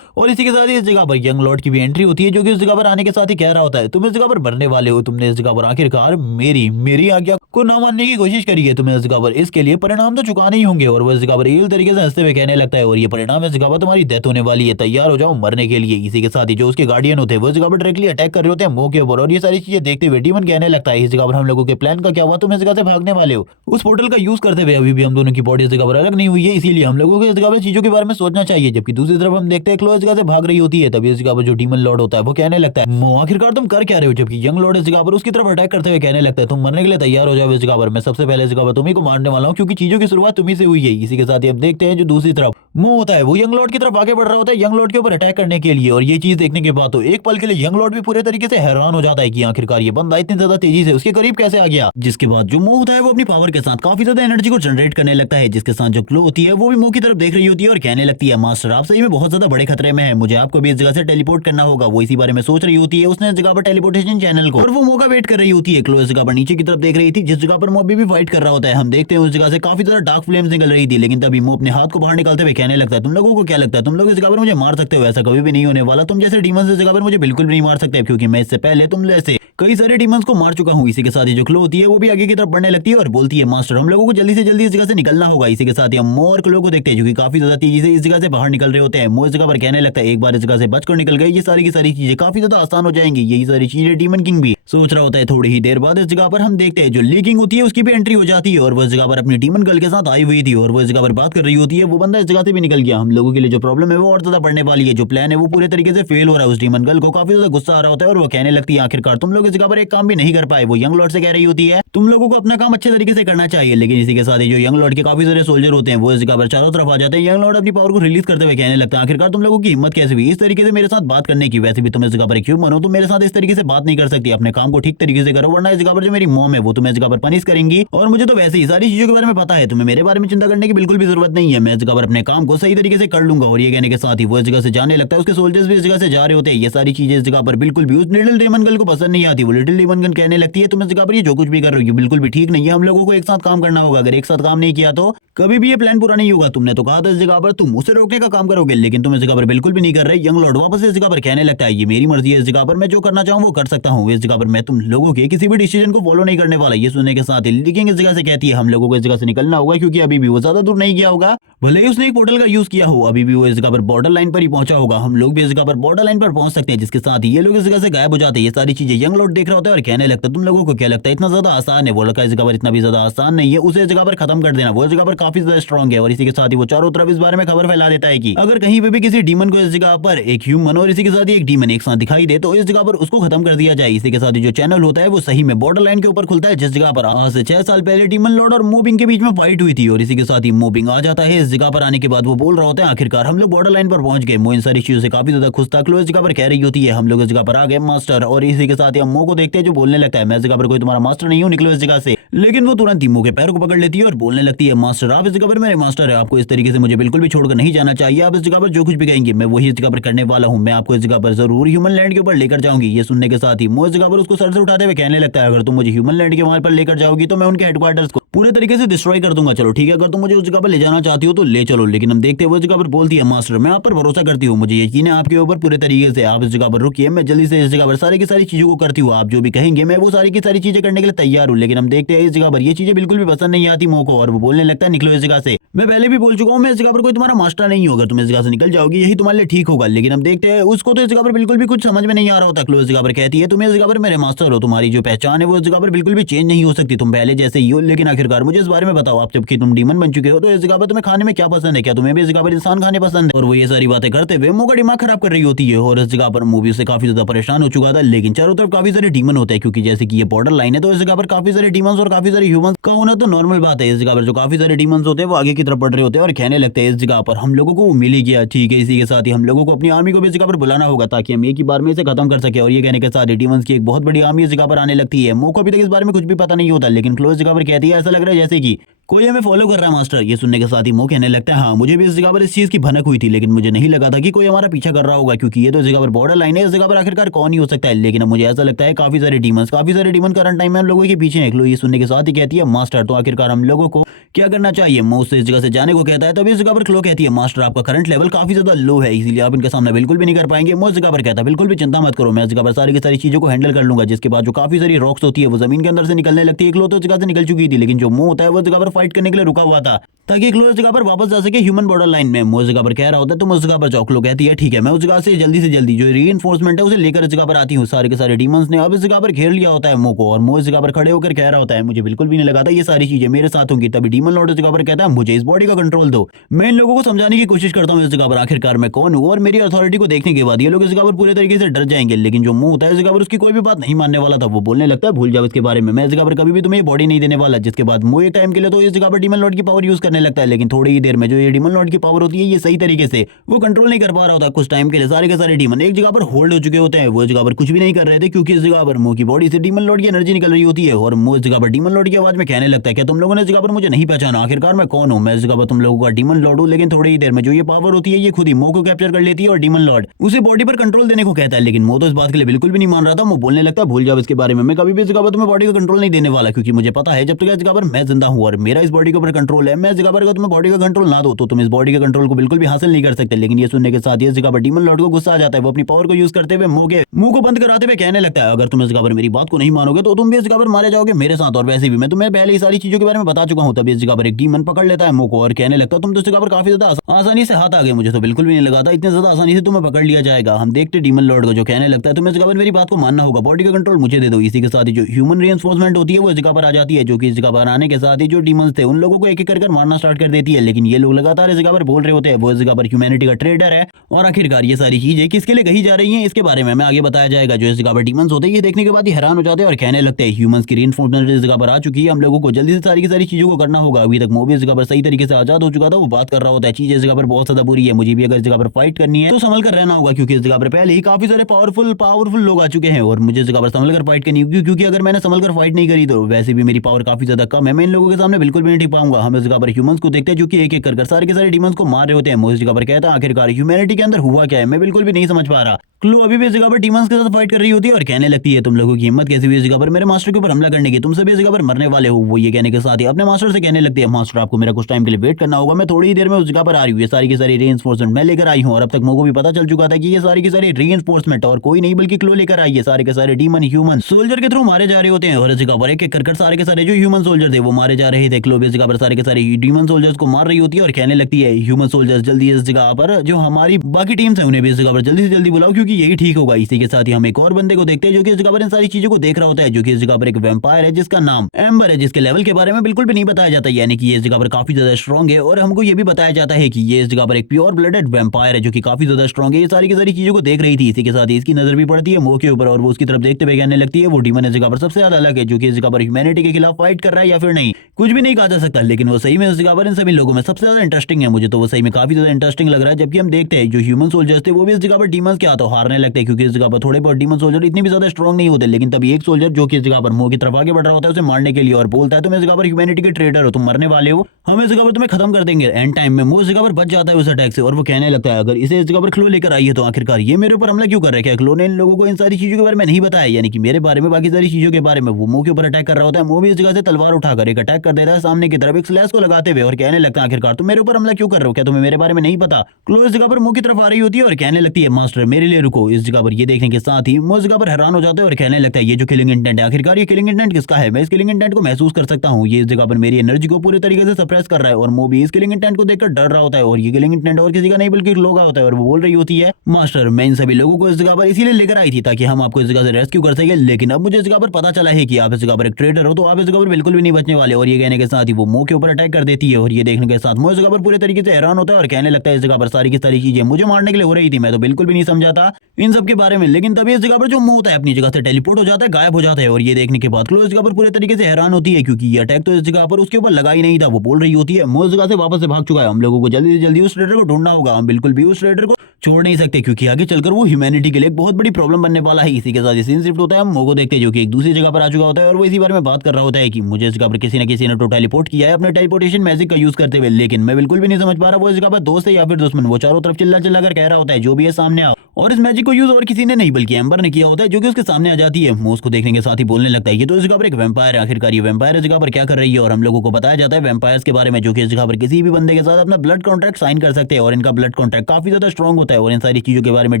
और इसी के साथ ही इस जगह पर यंग लॉर्ड की भी एंट्री होती है जो कि इस जगह पर आने के साथ ही कह रहा होता है तुम इस जगह पर मरने वाले हो, तुमने इस जगह पर आखिरकार मेरी आज्ञा को ना मानने की कोशिश करी है, तुम्हें इस जगह पर इसके लिए परिणाम तो चुकाने ही होंगे। और वो इस जगह पर इल तरीके से हंसते हुए कहने लगता है और ये परिणाम इस जगह पर तुम्हारी डेथ होने वाली है, तैयार हो जाओ मरने के लिए। इसी के साथ ही जो उसके गार्डियन होते हैं वो इस जगह पर डायरेक्टली अटैक कर रहे होते हैं मो के ऊपर। और ये सारी चीजें देखते हुए डीमन कहने लगता है इस जगह पर हम लोगों के प्लान का क्या हुआ, तुम इस जगह से भागने वाले हो। उस पोर्टल का यूज करते हुए अभी भी हम दोनों की बॉडी इस जगह पर अलग नहीं हुई है, इसीलिए हम लोगों को इस जगह पर चीजों के बारे में सोचना चाहिए। जबकि दूसरी तरफ हम देखते हैं क्लो इस जगह से भाग रही होती है। तभी इस जगह पर जो डीमन लॉर्ड होता है वो कहने लगता है मो आखिरकार तुम कर क्या रहे हो। जबकि यंग लॉर्ड इस जगह पर उसकी तरफ अटैक करते हुए कहने लगता है तुम मरने के लिए तैयार हो जाओ इस जगह पर, मैं सबसे पहले इस जगह पर तुम्ही को मारने वाला हूँ क्योंकि चीजों की शुरुआत तुम्ही से हुई है। इसी के साथ ही अब देखते हैं जो दूसरी तरफ मो होता है वो यंग लॉर्ड की तरफ आगे बढ़ रहा होता है यंग लॉर्ड के ऊपर अटैक करने के लिए। और ये चीज देखने के बाद तो एक पल के लिए यंग लॉर्ड भी पूरे तरीके से हैरान हो जाता है कि आखिरकार ये बंदा इतनी ज्यादा तेजी से उसके करीब कैसे आ गया। जिसके बाद जो मो होता है वो अपनी पावर के साथ काफी ज्यादा एनर्जी को जनरेट करने लगता है। जिसके साथ जो क्लो होती है वो भी मो की तरफ देख रही होती है और कहने लगती है मास्टर आप सही में बहुत ज्यादा बड़े खतरे में है, मुझे आपको भी इस जगह से टेलीपोर्ट करना होगा। वो इसी बारे में सोच रही होती है उसने इस जगह पर टेलीपोर्टेशन चैनल को और वो मो का वेट कर रही होती है। क्लो इस जगह पर नीचे की तरफ देख रही थी जिस जगह पर मो अभी भी फाइट कर रहा होता है। हम देखते हैं उस जगह से काफी ज्यादा डार्क फ्लेम्स निकल रही थी, लेकिन तभी मो अपने हाथ को बाहर निकालते हुए कहने लगता है तुम लोगों को क्या लगता है तुम लोग इस जगह पर मुझे मार सकते हो, ऐसा कभी भी नहीं होने वाला। तुम जैसे डीमंस इस जगह पर मुझे बिल्कुल भी नहीं मार सकते क्योंकि मैं इससे पहले तुम जैसे कई सारे डीमंस को मार चुका हूँ। इसी के साथ ही जो क्लो होती है वो भी आगे की तरफ बढ़ने लगती है और बोलती है मास्टर हम लोगों को जल्दी से जल्दी इस जगह से निकलना होगा। इसी के साथ ही हम मो और क्लो को देखते हैं जो कि काफी ज्यादा तेजी से इस जगह से बाहर निकल रहे होते हैं। मो इस जगह पर कहने लगता है एक बार इस जगह से बचकर निकल गए ये सारी की सारी चीजें काफी ज्यादा आसान हो जाएंगी। यही सारी चीजें डीमन किंग भी सोच रहा होता है। थोड़ी ही देर बाद इस जगह पर हम देखते हैं जो लीकिंग होती है उसकी भी एंट्री हो जाती है और वो इस जगह पर अपनी डीमन गर्ल के साथ आई हुई थी और वो इस जगह पर बात कर रही होती है। वो बंदा इस जगह से भी निकल गया। हम लोगों के लिए जो प्रॉब्लम है वो और ज्यादा बढ़ने वाली है, जो प्लान है वो पूरे तरीके से फेल हो रहा है। उस डीमन गर्ल को काफी ज्यादा गुस्सा आ रहा होता है और वो कहने लगती है आखिरकार तुम लोग इस जगह पर एक काम भी नहीं कर पाए। वो यंग लॉर्ड से कह रही होती है तुम लोगों को अपना काम अच्छे तरीके से करना चाहिए। लेकिन इसी के साथ ही जो यंग लॉर्ड के काफी सारे सोल्जर होते हैं वो इस जगह पर चारों तरफ आ जाते हैं। यंग लॉर्ड अपनी पावर को रिलीज करते हुए कहने लगता है आखिरकार तुम लोगों की हिम्मत कैसे हुई इस तरीके से मेरे साथ बात करने की, वैसे भी तुम इस जगह पर एक ह्यूमन हो, तुम मेरे साथ इस तरीके से बात नहीं कर सकती, अपने काम को ठीक तरीके से करो वरना इस जगह पर जो मेरी मॉम है वो तुम्हें इस जगह पर पनिश करेंगी। और मुझे तो वैसे ही सारी चीजों के बारे में पता है, तुम्हें मेरे बारे में चिंता करने की बिल्कुल भी जरूरत नहीं है, मैं इस जगह पर अपने काम को सही तरीके से कर लूंगा। और ये कहने के साथ ही वो इस जगह से जाने लगता है। उसके सोल्जर्स भी इस जगह से जा रहे होते हैं। ये सारी चीजें इस जगह पर बिल्कुल भी उस लिटिल डेमन गर्ल को पसंद नहीं आती। वो लिटिल डेमन गर्ल कहने लगती है तुम इस जगह पर ये जो कुछ भी कर रही हो बिल्कुल भी ठीक नहीं है, हम लोगों को एक साथ काम करना होगा, अगर एक साथ काम नहीं किया तो कभी भी ये प्लान पूरा नहीं होगा। तुमने तो कहा था इस जगह पर तुम उसे रोकने का काम करोगे लेकिन तुम इस जगह पर बिल्कुल भी नहीं कर रहे। यंग लॉर्ड वापस इस जगह पर कहने लगता है ये मेरी मर्जी है, इस जगह पर मैं जो करना चाहूँ वो कर सकता हूँ, इस जगह पर मैं तुम लोगों के किसी भी डिसीजन को फॉलो नहीं करने वाला। ये सुनने के साथ ही लीकिंग इस जगह से कहती है हम लोगों को इस जगह से निकलना होगा क्योंकि अभी भी वो ज्यादा दूर नहीं गया होगा, भले ही उसने एक पोर्टल का यूज किया हो, अभी भी वो इस जगह पर बॉर्डर लाइन पर ही पहुंचा होगा। हम लोग भी इस जगह पर बॉर्डर लाइन पर पहुंच सकते हैं। जिसके साथ ही ये लोग इस जगह से गायब हो जाते हैं। ये सारी चीजें यंग लॉर्ड देख रहा होता है और कहने लगता है तुम लोगों को क्या लगता है इतना ज्यादा आसान है। वो लड़का इस जगह पर इतना भी ज्यादा आसान नहीं है, उसे इस जगह पर खत्म कर देना, वो इस जगह पर काफी ज्यादा स्ट्रॉन्ग है। और इसी के साथ ही वो चारों तरफ इस बारे में खबर फैला देता है कि अगर कहीं पे भी किसी डीमन को इस जगह पर एक ह्यूमन और इसी के साथ ही एक डीमन एक साथ दिखाई दे तो इस जगह पर उसको खत्म कर दिया जाए। इसी के साथ ही जो चैनल होता है वो सही में बॉर्डर लाइन के ऊपर खुलता है जिस जगह पर आज से 6 साल पहले डीमन लॉर्ड और मूबिंग के बीच में फाइट हुई थी। और इसी के साथ ही मूबिंग आ जाता है। इस जगह पर आने के बाद वो बोल रहा होता है आखिरकार हम लोग बॉर्डर लाइन पर पहुंच गए। मो इन सारी चीजों से काफी ज्यादा खुश था। क्लो इस जगह पर कह रही होती है हम लोग इस जगह पर आ गए मास्टर। और इसी के साथ ही हम मो को देखते हैं जो बोलने लगता है मैं इस जगह पर कोई तुम्हारा मास्टर नहीं हूँ, निकलो इस जगह से। लेकिन वो तुरंत ही मो के पैर को पकड़ लेती है और बोलने लगती है मास्टर आप इस जगह पर मेरे मास्टर है, आपको इस तरीके से मुझे बिल्कुल भी छोड़कर नहीं जाना चाहिए। आप इस जगह पर जो कुछ भी कहेंगे मैं वही इस जगह पर करने वाला हूँ, मैं आपको इस जगह पर जरूर ह्यूमन लैंड के ऊपर लेकर जाऊंगी। ये सुनने के साथ ही मो इस जगह पर उसको सर से उठाते हुए कहने लगता है अगर तुम मुझे ह्यूमन लैंड के वहां पर लेकर जाओगी तो मैं उनके हेडक्वार्टर्स को पूरे तरीके से डिस्ट्रॉय कर दूंगा। चलो ठीक है, अगर तुम मुझे उस जगह पर ले जाना चाहती हो तो ले चलो। लेकिन हम देखते हैं वो जगह पर बोलती है मास्टर मैं आप पर भरोसा करती हूँ, मुझे यकीन है आपके ऊपर पूरे तरीके से, आप इस जगह पर रुकिए, मैं जल्दी से इस जगह पर सारी की सारी चीजों को करती हूँ, आप जो भी कहेंगे मैं वो सारी की सारी चीजें करने के लिए तैयार हूँ। लेकिन हम देखते हैं इस जगह पर ये चीजें बिल्कुल भी पसंद नहीं आती मो को और वो बोलने लगता है निकलो इस जगह से। मैं पहले भी बोल चुका हूँ, मैं इस जगह पर कोई तुम्हारा मास्टर नहीं हूँ। अगर तुम इस जगह से निकल जाओगी यही तुम्हारे लिए ठीक होगा। लेकिन अब देखते हैं, उसको तो इस जगह पर बिल्कुल भी कुछ समझ में नहीं आ रहा होता। क्लो इस जगह पर कहती है तुम इस जगह पर मेरे मास्टर हो, तुम्हारी जो पहचान है वो इस जगह पर बिल्कुल भी चेंज नहीं हो सकती, तुम पहले जैसे ही हो। लेकिन आखिरकार मुझे इस बारे में बताओ, आप जबकि तुम डीमन बन चुके हो तो इस जगह पर तुम्हें खाने में क्या पसंद है? क्या तुम्हें भी इस जगह पर इंसान खाने पसंद है? और वो ये सारी बातें करते हुए मुंह का दिमाग खराब कर रही होती है। और इस जगह पर मूवी से काफी ज्यादा परेशान हो चुका था। लेकिन चारों तरफ काफी सारे डीमन होते हैं, क्योंकि जैसे कि ये बॉर्डर लाइन है तो इस जगह पर काफी सारे डीमंस और काफी सारे ह्यूमंस का होना तो नॉर्मल बात है। इस जगह पर जो काफी सारे डीमंस होते हैं वो आगे की तरफ बढ़ रहे होते हैं और कहने लगते हैं इस जगह पर हम लोगों को मिल ही गया, ठीक है। इसी के साथ ही हम लोगों को अपनी आर्मी को भी इस जगह पर बुलाना होगा ताकि हम एक ही बार में इसे खत्म कर सके। और ये कहने के साथ ही डीमंस की एक बहुत बड़ी आर्मी इस जगह पर आने लगती है। मो को अभी तक इस बारे में कुछ भी पता नहीं होता, लेकिन क्लोज जगह पर कहती है ऐसा लग रहा है जैसे कि कोई हमें फॉलो कर रहा है मास्टर। ये सुनने के साथ ही मो कहने लगता है हाँ, मुझे भी इस जगह पर इस चीज की भनक हुई थी, लेकिन मुझे नहीं लगा था कि कोई हमारा पीछा कर रहा होगा, क्योंकि ये तो इस जगह पर बॉर्डर लाइन है। इस जगह पर आखिरकार कौन ही हो सकता है? लेकिन अब मुझे ऐसा लगता है काफी सारे डीमन करंट टाइम में हम लोगों के पीछे हैं। क्लो ये सुनने के साथ ही कहती है मास्टर तो आखिरकार हम लोगों को क्या करना चाहिए? मो उससे इस जगह से जाने को कहता है। तभी इस जगह पर क्लो कहती है मास्टर आपका करंट लेवल काफी ज्यादा लो है, इसीलिए आप इनके सामने बिल्कुल भी नहीं कर पाएंगे। मो इस जगह पर कहता है बिल्कुल भी चिंता मत करो, मैं इस जगह पर सारी की सारी चीजों को हैंडल कर लूंगा। जिसके बाद जो काफी सारी रॉक्स होती है वो जमीन के अंदर से निकलने लगती है। क्लो तो इस जगह से निकल चुकी थी, लेकिन जो मो होता है वो इस जगह पर फाइट करने के लिए रुका हुआ था ताकि क्लो इस जगह पर वापस जा सके ह्यूमन बॉर्डर लाइन में। मो इस जगह पर कह रहा होता है तुम उस जगह पर जाओ। क्लो कहती है ठीक है, मैं उस जगह से जल्दी जो रीइंफोर्समेंट है उसे लेकर इस जगह पर आती हूँ। सारे के सारे डीमंस ने अब इस जगह पर घेर लिया होता है मो को, और मो इस जगह पर खड़े होकर कह रहा होता है मुझे बिल्कुल भी नहीं लगा था ये सारी चीजें मेरे साथ होंगी। तभी डीमन लॉर्ड इस जगह पर कहता है मुझे इस बॉडी का कंट्रोल दो। मैं इन लोगों को समझाने की कोशिश करता हूँ इस जगह पर आखिरकार मैं कौन हूँ, और मेरी अथॉरिटी को देखने के बाद ये लोग इस जगह पर पूरे तरीके से डर जाएंगे। लेकिन जो मुंह होता है इस जगह पर उसकी कोई भी बात नहीं मानने वाला था। वो बोलने लगता है भूल जाओ इसके बारे में, मैं इस जगह पर कभी भी तुम्हें बॉडी नहीं देने वाला। जिसके बाद मुंह एक टाइम के लिए तो इस जगह पर डीमन लॉर्ड की पावर यूज करने लगता है, लेकिन थोड़ी ही देर में जो ये डीमन लॉर्ड की पावर होती है ये सही तरीके से वो कंट्रोल नहीं कर पा रहा होता। कुछ टाइम के लिए सारे के सारे डीमन एक जगह पर होल्ड हो चुके होते हैं। वो इस जगह पर कुछ भी नहीं कर रहे थे, क्योंकि इस जगह पर मुंह की बॉडी से डीमन लॉर्ड की एनर्जी निकल रही होती है। और मुंह इस जगह पर डीमन लॉर्ड की आवाज में कहने लगता है क्या तुम लोगों ने इस जगह पर मुझे नहीं पहचाना? आखिरकार मैं कौन हूँ? मैं इस जगह पर तुम लोगों का डीमन लॉर्ड हूँ। लेकिन थोड़ी ही देर में जो ये पावर होती है ये खुद ही मो को कैप्चर कर लेती है और डीमन लॉर्ड उसे बॉडी पर कंट्रोल देने को कहता है। लेकिन मो तो इस बात के लिए बिल्कुल भी नहीं मान रहा था। वो बोलने लगता है भूल जाओ इसके बारे में, मैं कभी भी इस जगह पर तुम्हें बॉडी का कंट्रोल नहीं देने वाला, क्योंकि मुझे पता है जब तक इस जगह पर मैं जिंदा हूँ और मेरा इस बॉडी के ऊपर कंट्रोल है, मैं इस जगह पर अगर तुम्हें बॉडी का कंट्रोल ना दो तो तुम इस बॉडी के कंट्रोल को बिल्कुल भी हासिल नहीं कर सकते। लेकिन ये सुनने के साथ इस जगह पर डीमन लॉर्ड को गुस्सा आ जाता है। वो अपनी पावर को यूज करते हुए मुंह को बंद कराते हुए कहने लगता है अगर तुम इस जगह पर मेरी बात को नहीं मानोगे तो तुम भी इस जगह पर मारे जाओगे मेरे साथ। और वैसे भी मैं तुम्हें पहले ही सारी चीजों के बारे में बता चुका हूँ। तभी इस जगह पर एक डीमन पकड़ लेता है मुंह को और कहने लगता है तुम तो इस जगह पर काफी ज्यादा आसानी से हाथ आ गए, मुझे तो बिल्कुल भी नहीं लगा था इतने ज्यादा आसानी से तुम्हें पकड़ लिया जाएगा। हम देखते डीमन लॉर्ड को जो कहने लगता है तुम्हें इस जगह पर मेरी बात को मानना होगा, बॉडी का कंट्रोल मुझे दे दो। इसी के साथ ही जो ह्यूमन रीइंफोर्समेंट होती है वो इस जगह पर आ जाती है, जो कि इस जगह पर आने के साथ ही जो डीमंस थे उन लोगों को एक एक कर मारना स्टार्ट कर देती है। लेकिन ये लोग लगातार इस जगह पर बोल रहे होते हैं वो इस जगह पर ह्यूमैनिटी का ट्रेडर है। और आखिरकार ये सारी चीजें किसके लिए कही जा रही हैं इसके बारे में हमें आगे बताया जाएगा। जो इस जगह पर डीमंस होते हैं ये देखने के बाद ही हैरान हो जाते हैं और कहने लगते हैं ह्यूमंस की रीइंफोर्समेंट इस जगह पर आ चुकी है, हम लोगों को जल्दी से सारी की सारी चीजों को करना होगा। अभी तक मूवी इस जगह पर सही तरीके से आजाद हो चुका था, वो बात कर रहा होता है चीजें इस जगह पर बहुत ज्यादा बुरी है, मुझे भी अगर इस जगह पर फाइट करनी है तो संभल कर रहना होगा, क्योंकि इस जगह पर पहले ही काफी सारे पावरफुल लोग आ चुके हैं और मुझे इस जगह पर संभल कर फाइट करनी होगी। क्योंकि अगर मैंने संभल कर फाइट नहीं करी तो वैसे भी मेरी पावर काफी ज्यादा कम है, मैं इन लोगों के सामने बिल्कुल भी नहीं टिक पाऊंगा। हम इस जगह पर ह्यूमंस को देखते हैं जो कि एक एक कर सारे के सारे डीमंस को मार रहे होते हैं। मुझे इस जगह पर कहता है आखिरकार ह्यूमैनिटी के अंदर हुआ क्या है, मैं बिल्कुल भी नहीं समझ पा रहा। क्लो अभी भी इस जगह पर डीमंस के साथ फाइट कर रही होती है और कहने लगती है तुम लोगों की हिम्मत कैसी हुई इस जगह पर मेरे मास्टर के ऊपर हमला करने की, तुम सभी इस जगह पर मरने वाले हो। वो ये कहने के साथ ही अपने मास्टर से कहने लगती है मास्टर आपको मेरा कुछ टाइम के लिए वेट करना होगा, मैं थोड़ी ही देर में उस जगह पर आ रही हूँ। ये सारी की सारी रीइंफोर्समेंट मैं लेकर आई हूँ और अब तक मुझे भी पता चल चुका था कि ये सारी की सारी रीइंफोर्समेंट और कोई नहीं बल्कि क्लो लेकर आई है। सारे के सारे डीमन ह्यूमन सोल्जर के थ्रू मारे जा रहे होते हैं और इस जगह पर एक एक कर सारे के सारे जो ह्यूमन सोल्जर थे वो मारे जा रहे थे। क्लो भी इस जगह पर सारे के सारे डीमन सोल्जर्स को मार रही होती है और कहने लगती है ह्यूमन सोल्जर्स जल्दी इस जगह पर जो हमारी बाकी टीम्स है उन्हें भी इस जगह पर जल्दी से जल्दी बुलाओ, क्योंकि यही ठीक होगा। इसी के साथ ही हम एक और बंदे को देखते हैं जो कि इस जगह पर इन सारी चीजों को देख रहा होता है, जो कि इस जगह पर एक वैम्पायर है जिसका नाम एम्बर है, जिसके लेवल के बारे में बिल्कुल भी नहीं बताया जाता, यानी कि ये इस जगह पर काफी ज्यादा स्ट्रॉन्ग है। और हमको ये भी बताया जाता है कि ये इस जगह पर एक प्योर ब्लडेड वैम्पायर है जो कि काफी ज्यादा स्ट्रॉन्ग है। ये सारी की सारी चीजों को देख रही थी। इसी के साथ ही इसकी नजर भी पड़ती है मुंह के ऊपर और वो उसकी तरफ देखते हुए कहने लगती है वो डीमन इस जगह पर सबसे ज्यादा अलग है, जो कि इस जगह पर ह्यूमैनिटी के खिलाफ फाइट कर रहा है या फिर नहीं कुछ भी नहीं कहा जा सकता। लेकिन वो सही में इस जगह पर इन सभी लोगों में सबसे ज्यादा इंटरेस्टिंग है। मुझे तो वो सही में काफी ज्यादा इंटरेस्टिंग लग रहा है। जबकि हम देखते हैं जो ह्यूमन सोल्जर्स थे वो भी इस जगह पर डीमंस के हाथों हारने लगते हैं, क्योंकि इस जगह पर थोड़े बहुत डीमन सोल्जर इतनी भी ज्यादा स्ट्रॉन्ग नहीं होते। लेकिन तभी एक सोल्जर जो कि इस जगह पर मुंह की तरफ आगे बढ़ रहा होता है उसे मारने के लिए और बोलता है तुम इस जगह पर ह्यूमैनिटी के ट्रेडर हो, तुम मरने वाले हो, हम इस जगह पर तुम्हें खत्म कर देंगे। एंड टाइम में मुंह इस जगह पर बच जाता है उस अटैक से और वो कहने लगता है अगर इसे इस जगह पर क्लो लेकर आई है तो आखिरकार ये मेरे ऊपर हमला क्यों कर रहा है? क्लो ने इन लोगों को इन सारी चीजों के बारे में नहीं बताया, यानी कि मेरे बारे में बाकी सारी चीजों के बारे में। वो मुंह के ऊपर अटैक कर रहा होता है, मुंह भी इस जगह से तलवार उठाकर एक अटैक कर देता है सामने की तरफ एक स्लैश को लगाते हुए और कहने लगता है आखिरकार तुम मेरे ऊपर हमला क्यों कर रहे हो, क्या तुम्हें मेरे बारे में नहीं पता? क्लो इस जगह पर मुंह की तरफ आ रही होती है और कहने लगती है मास्टर मेरे लिए को इस जगह पर ये देखने के साथ ही वो इस जगह पर हैरान हो जाता है और कहने लगता है ये जो किलिंग इंटेंट है, आखिरकार ये किलिंग इंटेंट किसका है? मैं इस किलिंग इंटेंट को महसूस कर सकता हूँ, ये इस जगह पर मेरी एनर्जी को पूरे तरीके से सप्रेस कर रहा है। और मो भी इस किलिंग इंटेंट को देखकर डर रहा होता है और ये किलिंग इंटेंट और किसी का नहीं बल्कि लोगा होता है और वो बोल रही होती है मास्टर मैं इन सभी लोगों को इस जगह पर इसीलिए लेकर आई थी ताकि हम आपको इस जगह से रेस्क्यू कर सके, लेकिन अब मुझे इस जगह पर पता चला है कि आप इस जगह पर एक ट्रेडर हो तो आप इस जगह पर बिल्कुल भी नहीं बचने वाले। और ये कहने के साथ ही वो मो के ऊपर अटैक कर देती है और ये देखने के साथ मो इस जगह पर पूरे तरीके से हैरान होता है और कहने लगता है इस जगह पर सारी की सारी चीजें मुझे मारने के लिए हो रही थी, मैं तो बिल्कुल भी नहीं समझा था इन सब के बारे में। लेकिन तभी इस जगह पर जो मो होता है अपनी जगह से टेलीपोर्ट हो जाता है, गायब हो जाता है। और ये देखने के बाद क्लो इस जगह पर पूरे तरीके से हैरान होती है क्योंकि ये अटैक तो इस जगह पर उसके ऊपर लगा ही नहीं था। वो बोल रही होती है मो इस जगह से वापस से भाग चुका है, हम लोगों को जल्दी से जल्दी उस ट्रेडर को ढूंढना होगा, हम बिल्कुल भी उस ट्रेडर को छोड़ नहीं सकते क्योंकि आगे चलकर वो ह्यूमैनिटी के लिए एक बहुत बड़ी प्रॉब्लम बनने वाला है। इसी के साथ सीन शिफ्ट होता है, हम मो को देखते हैं जो कि एक दूसरी जगह पर आ चुका होता है और वो इसी बारे में बात कर रहा होता है कि मुझे इस जगह पर किसी न किसी ने तो टेलीपोर्ट किया है अपने टेलीपोर्टेशन मैजिक का यूज करते हुए, लेकिन मैं बिल्कुल भी नहीं समझ पा रहा वो इस जगह पर दोस्त है या फिर दुश्मन। वो चारों तरफ चिल्ला चिल्ला कर कह रहा होता है जो भी है सामने आओ, और इस मैजिक को यूज और किसी ने नहीं बल्कि एम्बर ने किया होता है जो कि उसके सामने आ जाती है। मो उसको देखने के साथ ही बोलने लगता है ये तो इस जगह पर एक वैम्पायर है, आखिरकार ये वैम्पायर इस जगह पर क्या कर रही है। और हम लोगों को बताया जाता है वैम्पायर्स के बारे में जो कि इस जगह पर किसी भी बंदे के साथ अपना ब्लड कॉन्ट्रैक्ट साइन कर सकते हैं और इनका ब्लड कॉन्ट्रैक्ट काफी ज्यादा स्ट्रॉन्ग होता है। और इन सारी चीजों के बारे में